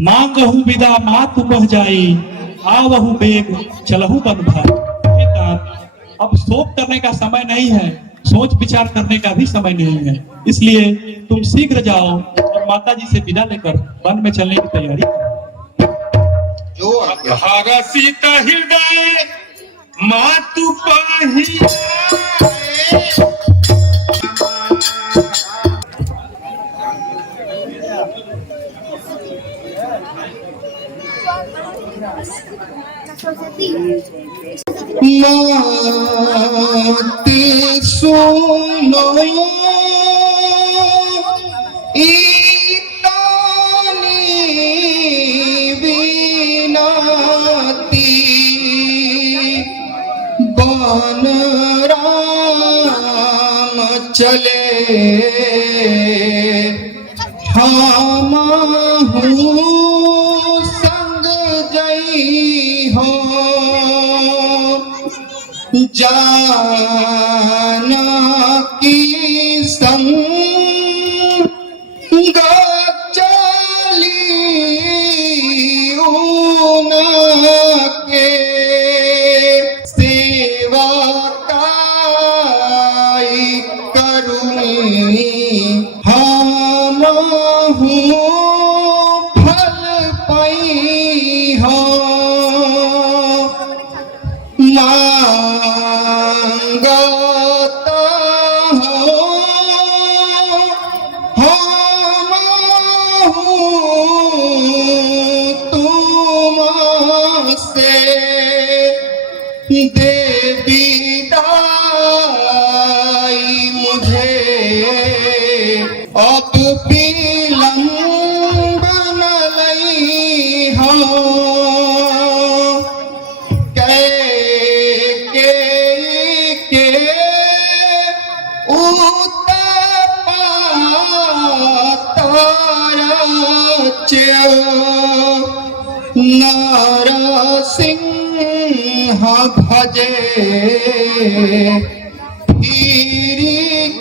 मांगहु विदा मातु कह जाई, आवहु बेग चलहु बन भाई। हे तात, अब शोक करने का समय नहीं है, सोच विचार करने का भी समय नहीं है। इसलिए तुम शीघ्र जाओ और माता जी से विदा लेकर वन में चलने की तैयारी करो। जो हरसित हृदय मातु पाही, मत सुनो इतानी विनती, बन राम चले हम संग जई हो। जानकी संग चली उनके, सेवा काई करूं हम मांगता तुमसे दे विदाई मुझे अब विलंब न लई हो के नरसिंह भजे फिर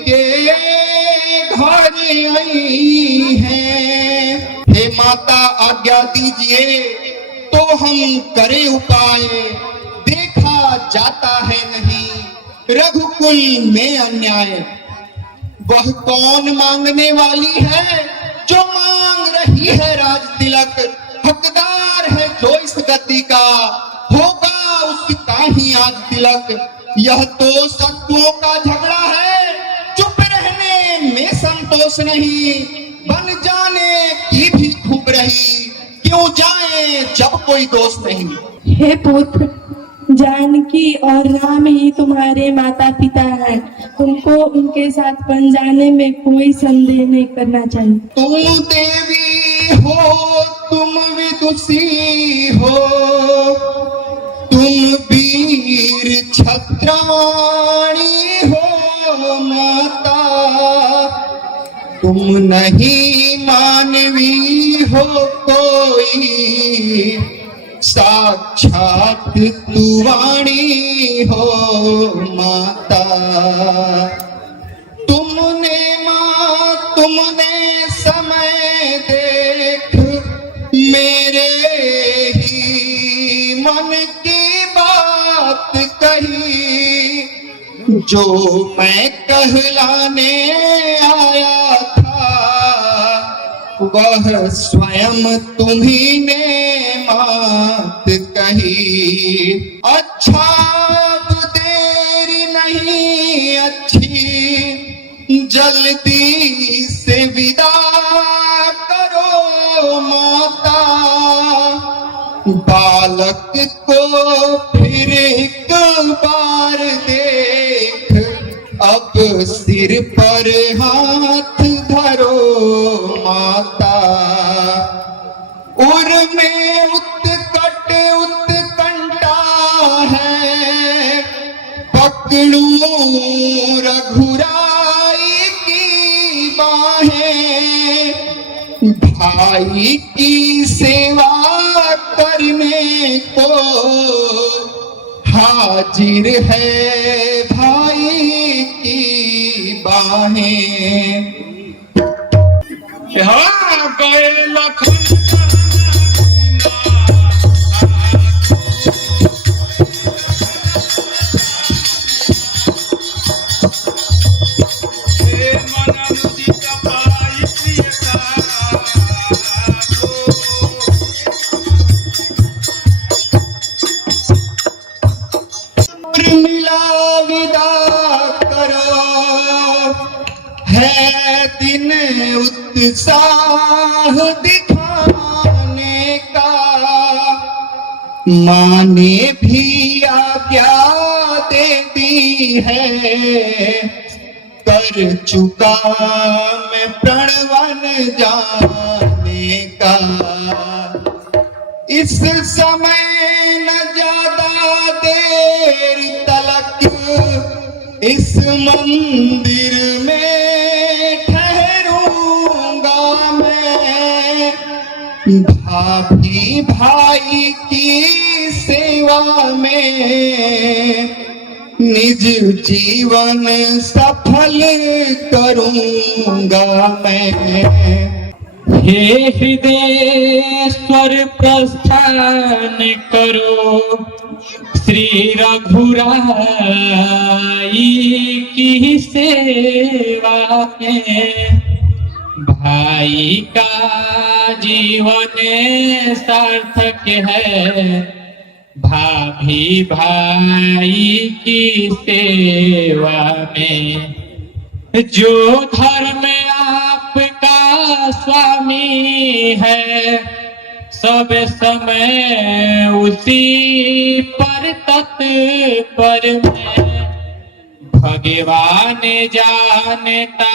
के घर आई हैं। हे माता आज्ञा दीजिए तो हम करें उपाय, देखा जाता है नहीं रघुकुल में अन्याय। वह कौन मांगने वाली है जो मांग रही है राज तिलक, हकदार है जो इस गति का, होगा उसका ही आज तिलक। यह तो सत्वों का झगड़ा है, चुप रहने में संतोष नहीं, बन जाने की भी खूब रही, क्यों जाए जब कोई दोष नहीं। हे पुत्र, जानकी और राम ही तुम्हारे माता पिता हैं, तुमको उनके साथ बन जाने में कोई संदेह नहीं करना चाहिए। तुम देवी हो, तुम विदुषी हो, तुम वीर छत्रवाणी हो माता, तुम नहीं मानवी हो कोई, साक्षात तुवाणी हो माता। तुमने समय देख मेरे ही मन की बात कही, जो मैं कहलाने आया था वह स्वयं तुम्ही ने बात कही। अच्छा अब देरी नहीं अच्छी, जल्दी से विदा करो माता, बालक को फिर एक बार देख, अब सिर पर हाथ धरो माता। उर में उत्कट उत्कंठा है, पकड़ू रघुराई की बाहें, भाई की सेवा करने को हाजिर है भाई की बाहें। हाँ गए लखन दिन उत्साह दिखाने का, माँ ने भी आज्ञा दे दी है, कर चुका मैं प्रणवन जाने का। इस समय न ज्यादा देर तलक इस मंदिर में भाभी भाई की सेवा में निज जीवन सफल करूंगा मैं। हे हृदयेश्वर प्रस्थान करो, श्री रघुराई की सेवा में, भाई का जीवन सार्थक है, भाभी भाई की सेवा में, जो धर्म आपका स्वामी है, सब समय उसी पर तत्पर में, भगवान जानता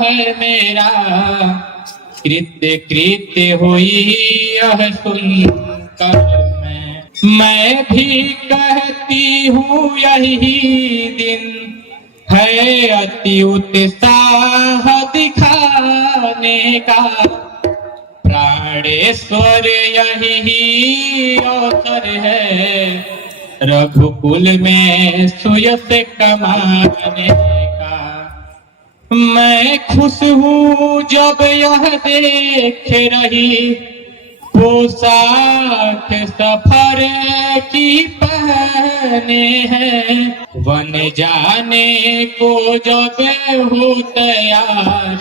है मेरा, कृत्य कृत्य हुई यह सुनकर मैं भी कहती हूँ यही दिन है अति उत्साह दिखाने का, प्राणेश्वर यही अवसर है रघुकुल में सुयश कमाने का। मैं खुश हूँ जब यह देख रही पोशाक सफर की पहने हैं, वन जाने को जब हो तैयार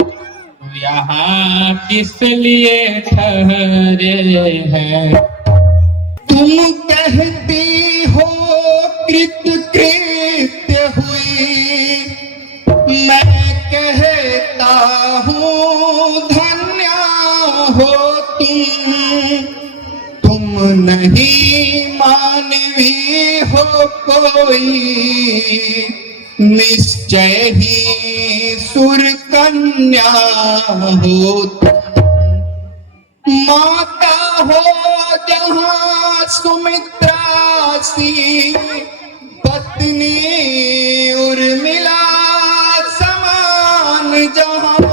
यहाँ किस लिए ठहरे हैं। तुम कहती हो कृत्य कृत्य हुई, मैं कहता हूँ धन्य हो तुम नहीं मानवी हो कोई, निश्चय ही सुर कन्या हो माता हो जहाँ सुमित्रा सी पत्नी उर्मिला समान जहाँ,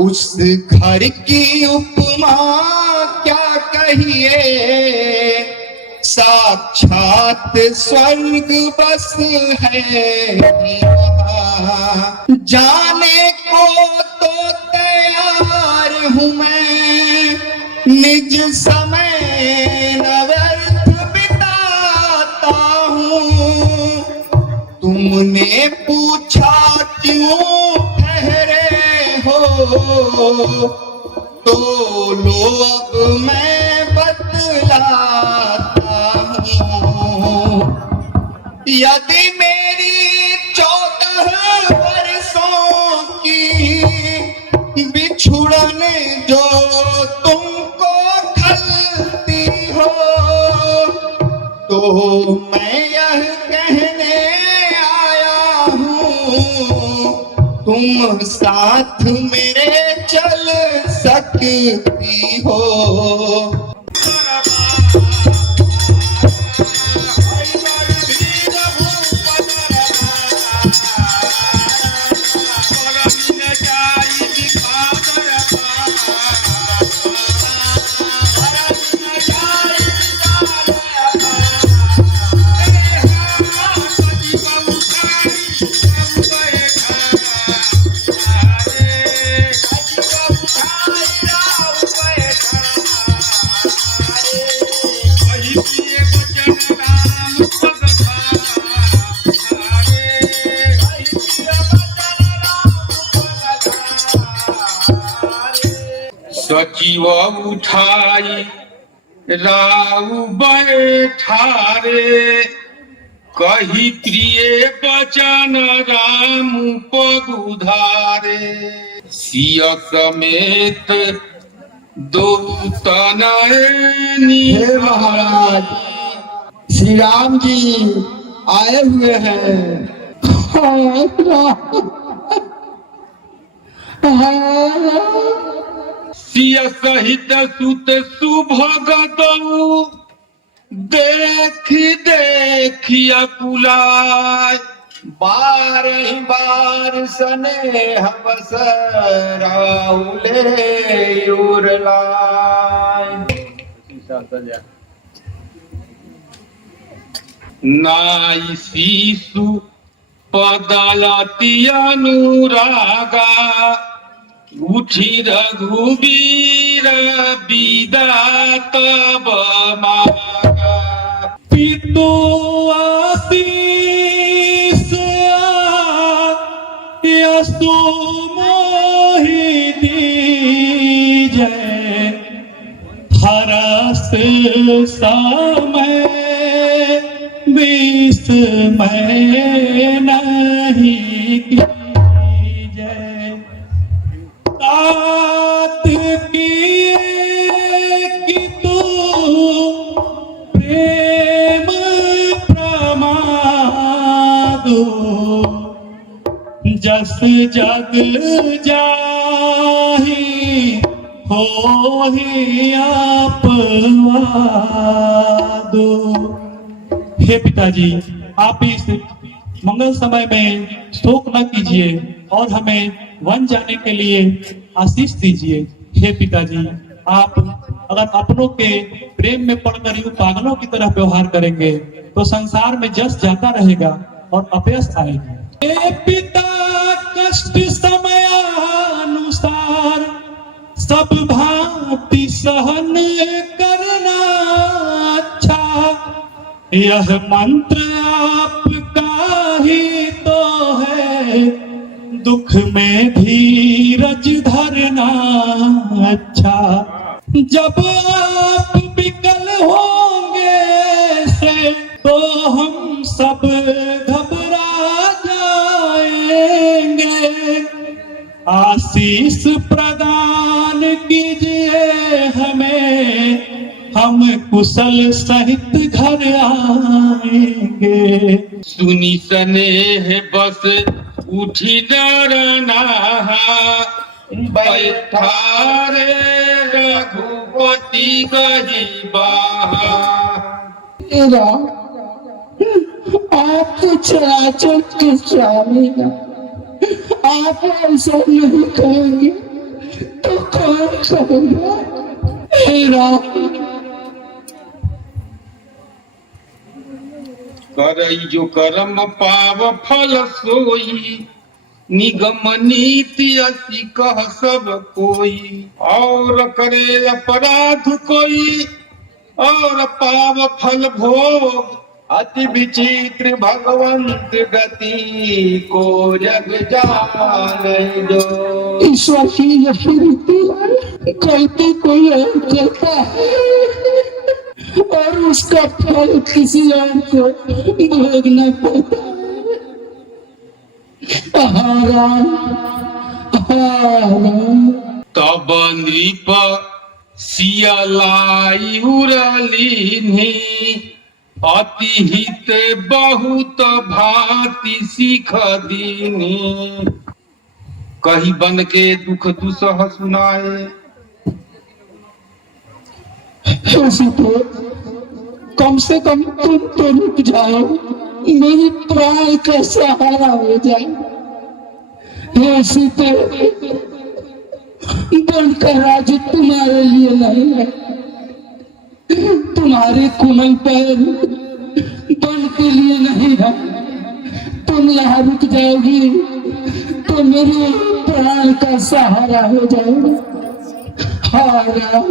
उस घर की उपमा क्या कहिए, साक्षात स्वर्ग बस है वहाँ। जाने को तो तैयार हूँ मैं, निज समय न व्यर्थ बिताता हूँ। तुमने पूछा क्यों ठहरे हो, तो लो अब मैं बतलाता हूँ। यदि मेरी 14 वर्षों की बिछुड़न जो तुमको खलती हो, तो मैं यह कहने आया हूँ, तुम साथ मेरे चल सकती हो। सजीव उठाई राउ बैठारे, कही प्रिय बचन राम पगुधारे, सिय समेत दो तनय हे महाराज, श्री राम जी आए हुए हैं। सिय सहित सुत सुभगतौ, देखी देखिया कुलाय, बार ही बार स्नेह बस राउले उरलाय। नाई शिशु पदलति अनुरागा, उठी रघुबीर विदा तब मागा, पितो आशीष यशो मोहि दीजै, हरस समय विस्मय नहीं कीजय। तात की कि तू प्रेम प्रमादो, जस जग जाहि होहि अपवादो। हे पिताजी, आप इस मंगल समय में शोक न कीजिए और हमें वन जाने के लिए आशीष दीजिए। हे पिताजी, आप अगर अपनों के प्रेम में पड़कर यूं पागलों की तरह व्यवहार करेंगे तो संसार में जस जाता रहेगा और अपयश आएगी। हे पिता, कष्ट समयानुसार सब भांति सहन करना अच्छा, यह मंत्र आपका ही तो है, दुख में धीरज धरना अच्छा। जब आप विकल होंगे से तो हम सब घबरा जाएंगे, आशीष प्रदान कीजिए हमें, हम कुशल सहित घर आएंगे। सुनी स्नेह बस उठी नरनाहा, बैठा रे रघुपति गहिबाहा। आप तो चराचर के स्वामी हैं, आप ऐसा नहीं कहेंगे तो कौन कहेगा? हे राम, करई जो कर्म पाव फल सोई, निगम नीति अति कह सब कोई। और करे अपराध कोई और पाव फल भोग, अति विचित्र भगवंत गति को जग जाने दो। ईश्वर की यह रीति गलती कोई और करता है और उसका फल किसी और को भोगना पड़ता है। तब नृप सियलाई उड़लीन्ही, अति हित बहुत भांति सीख दीनी। कही बन के दुख दुसह सुनाए। कम से कम तुम तो रुक जाओ, मेरी प्राण का सहारा हो जाए। हे सीते, बन का राज तुम्हारे लिए नहीं है, तुम्हारे कोमल पैर बन के लिए नहीं है। तुम यहाँ रुक जाओगी तो मेरे प्राण का सहारा हो जाएगा। हाँ राम।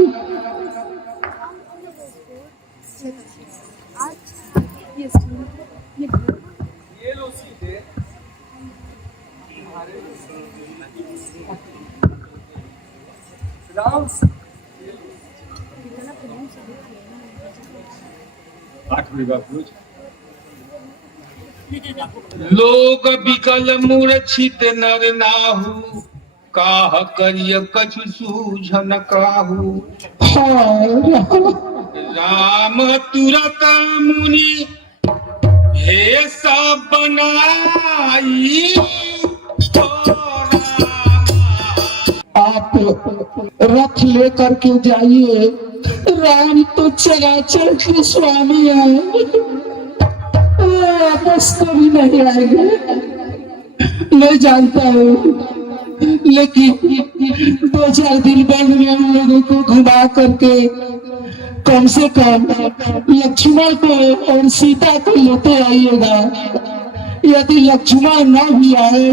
लोग विकल मूर्छित नर नाहु, काह करिय कछु सूझन काहू। राम तुरत मुनि भेषा बनाई, आप रथ लेकर के जाइए, राम तो चराचर के स्वामी हैं, वापस कभी नहीं आएंगे। मैं जानता हूँ, लेकिन 2-4 दिन बाद में हम लोगों को घुमा करके कम से कम लक्ष्मण को और सीता को लेते आइएगा। यदि लक्ष्मण न भी आए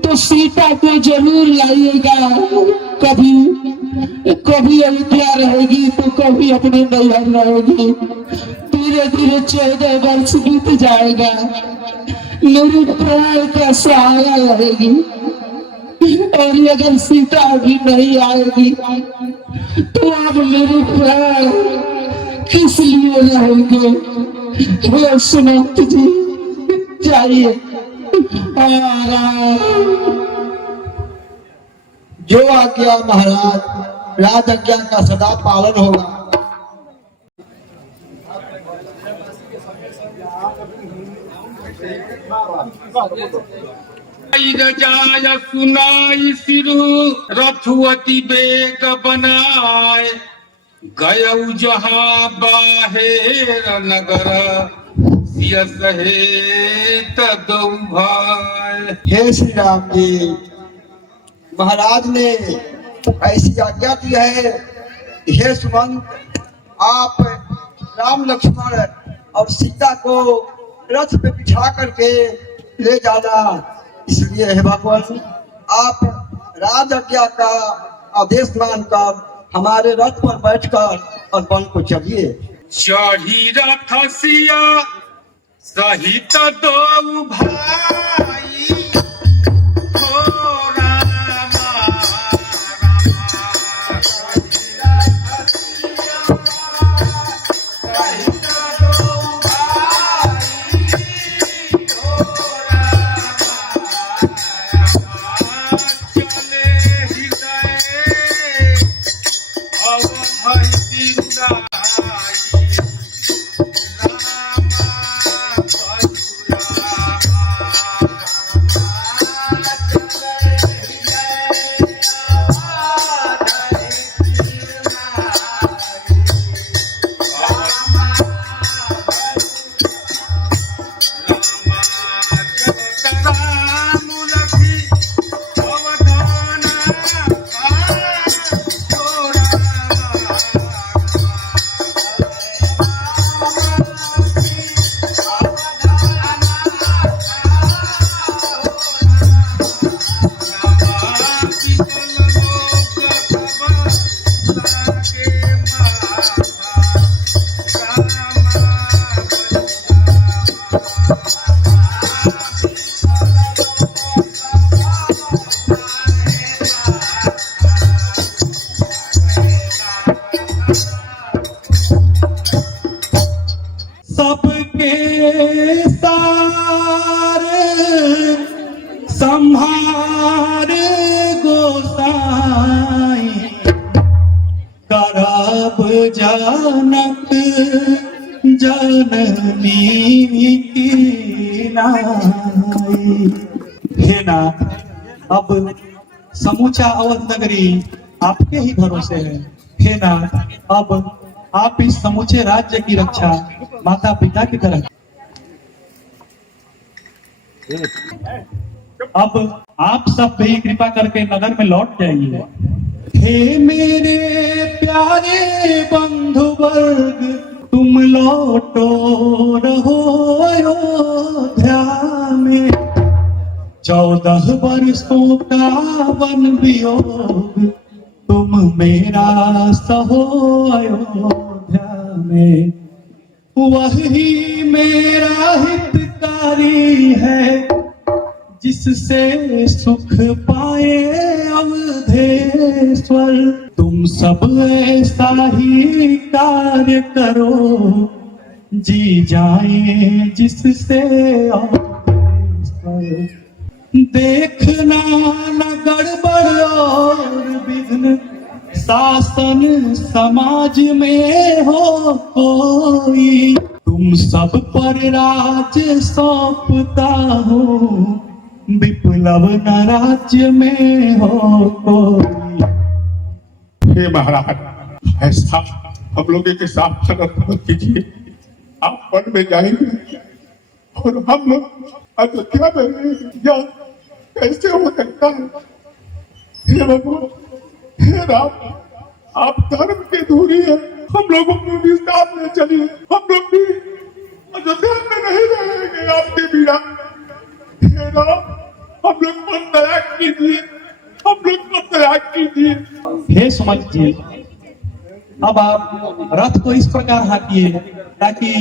तो सीता को जरूर लाइएगा। कभी कभी अयोध्या रहेगी तो कभी अपने नैहर रहेगी। धीरे धीरे 14 वर्ष बीत जाएगा, मेरी प्राण का सहारा रहेगी। और अगर सीता भी नहीं आएगी तो अब मेरी प्राण किस लिए रहेंगे? हे सुमंत जी, जाइए। जो आज्ञा महाराज, राज आज्ञा का सदा पालन होगा। जाय सुनाई सिरु रथुअति बेग बनाए, गयऊ जहाँ बाहेर नगर सिय सहेत दऊ भाई। हे श्री राम जी, महाराज ने ऐसी आज्ञा दी है। हे सुमंत, आप राम लक्ष्मण और सीता को रथ पे बिठा करके ले जाना। इसलिए हे भगवान, आप राज आज्ञा का आदेश मानकर हमारे रथ पर बैठकर और वन को चलिए। चढ़ी रथ सिया सहित दो भाई, हो रामा सबके सारे संहार गोसाई, करब जनक जननी की नाई। हे नाथ, अब समूचा अवध नगरी आपके ही भरोसे है। हे नाथ, अब आप इस समूचे राज्य की रक्षा माता पिता की तरह। अब आप सब भी कृपा करके नगर में लौट जाइए। हे मेरे प्यारे बंधु वर्ग, तुम लौटो रहो अयोध्या में। 14 वर्षों का वन वियोग, तुम मेरा सहो अयोध्या में। वही मेरा हितकारी है, जिससे सुख पाए अवधेश्वर। तुम सब ऐसा ही कार्य करो, जी जाए जिससे अवधेश्वर। देखना न गड़बड़ और विघ्न, शासन समाज में हो कोई। तुम सब पर राज सौंपता हूँ, विप्लव न राज्य में हो कोई। हे महाराज, ऐसा हम लोगों के साथ मत कीजिए। आप वन में जाएंगे और हम लोग अयोध्या में रहेंगे, कैसे हो सकता है? हे भगवान, हे राम, आप धर्म के दूरी है, हम लोगों को भी साथ में चलिए। हम लोग भी अयोध्या में नहीं रहेंगे आपके बिना। हे राम, हम लोग पर दया कीजिए, हम लोग पर दया कीजिए। हे सुमंत जी, अब आप रथ को इस प्रकार हाकिए ताकि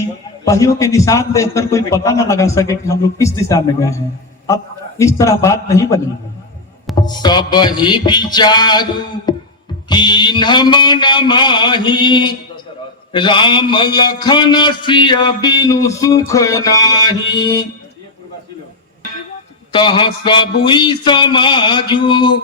पहियों के निशान देखकर कोई पता न लगा सके कि हम लोग किस दिशा में गए हैं। अब इस तरह बात नहीं बनेगी। सब ही विचारू कीन्ह मन माही, राम लखन सिया बिनु सुख नाही, तह सबुई समाजू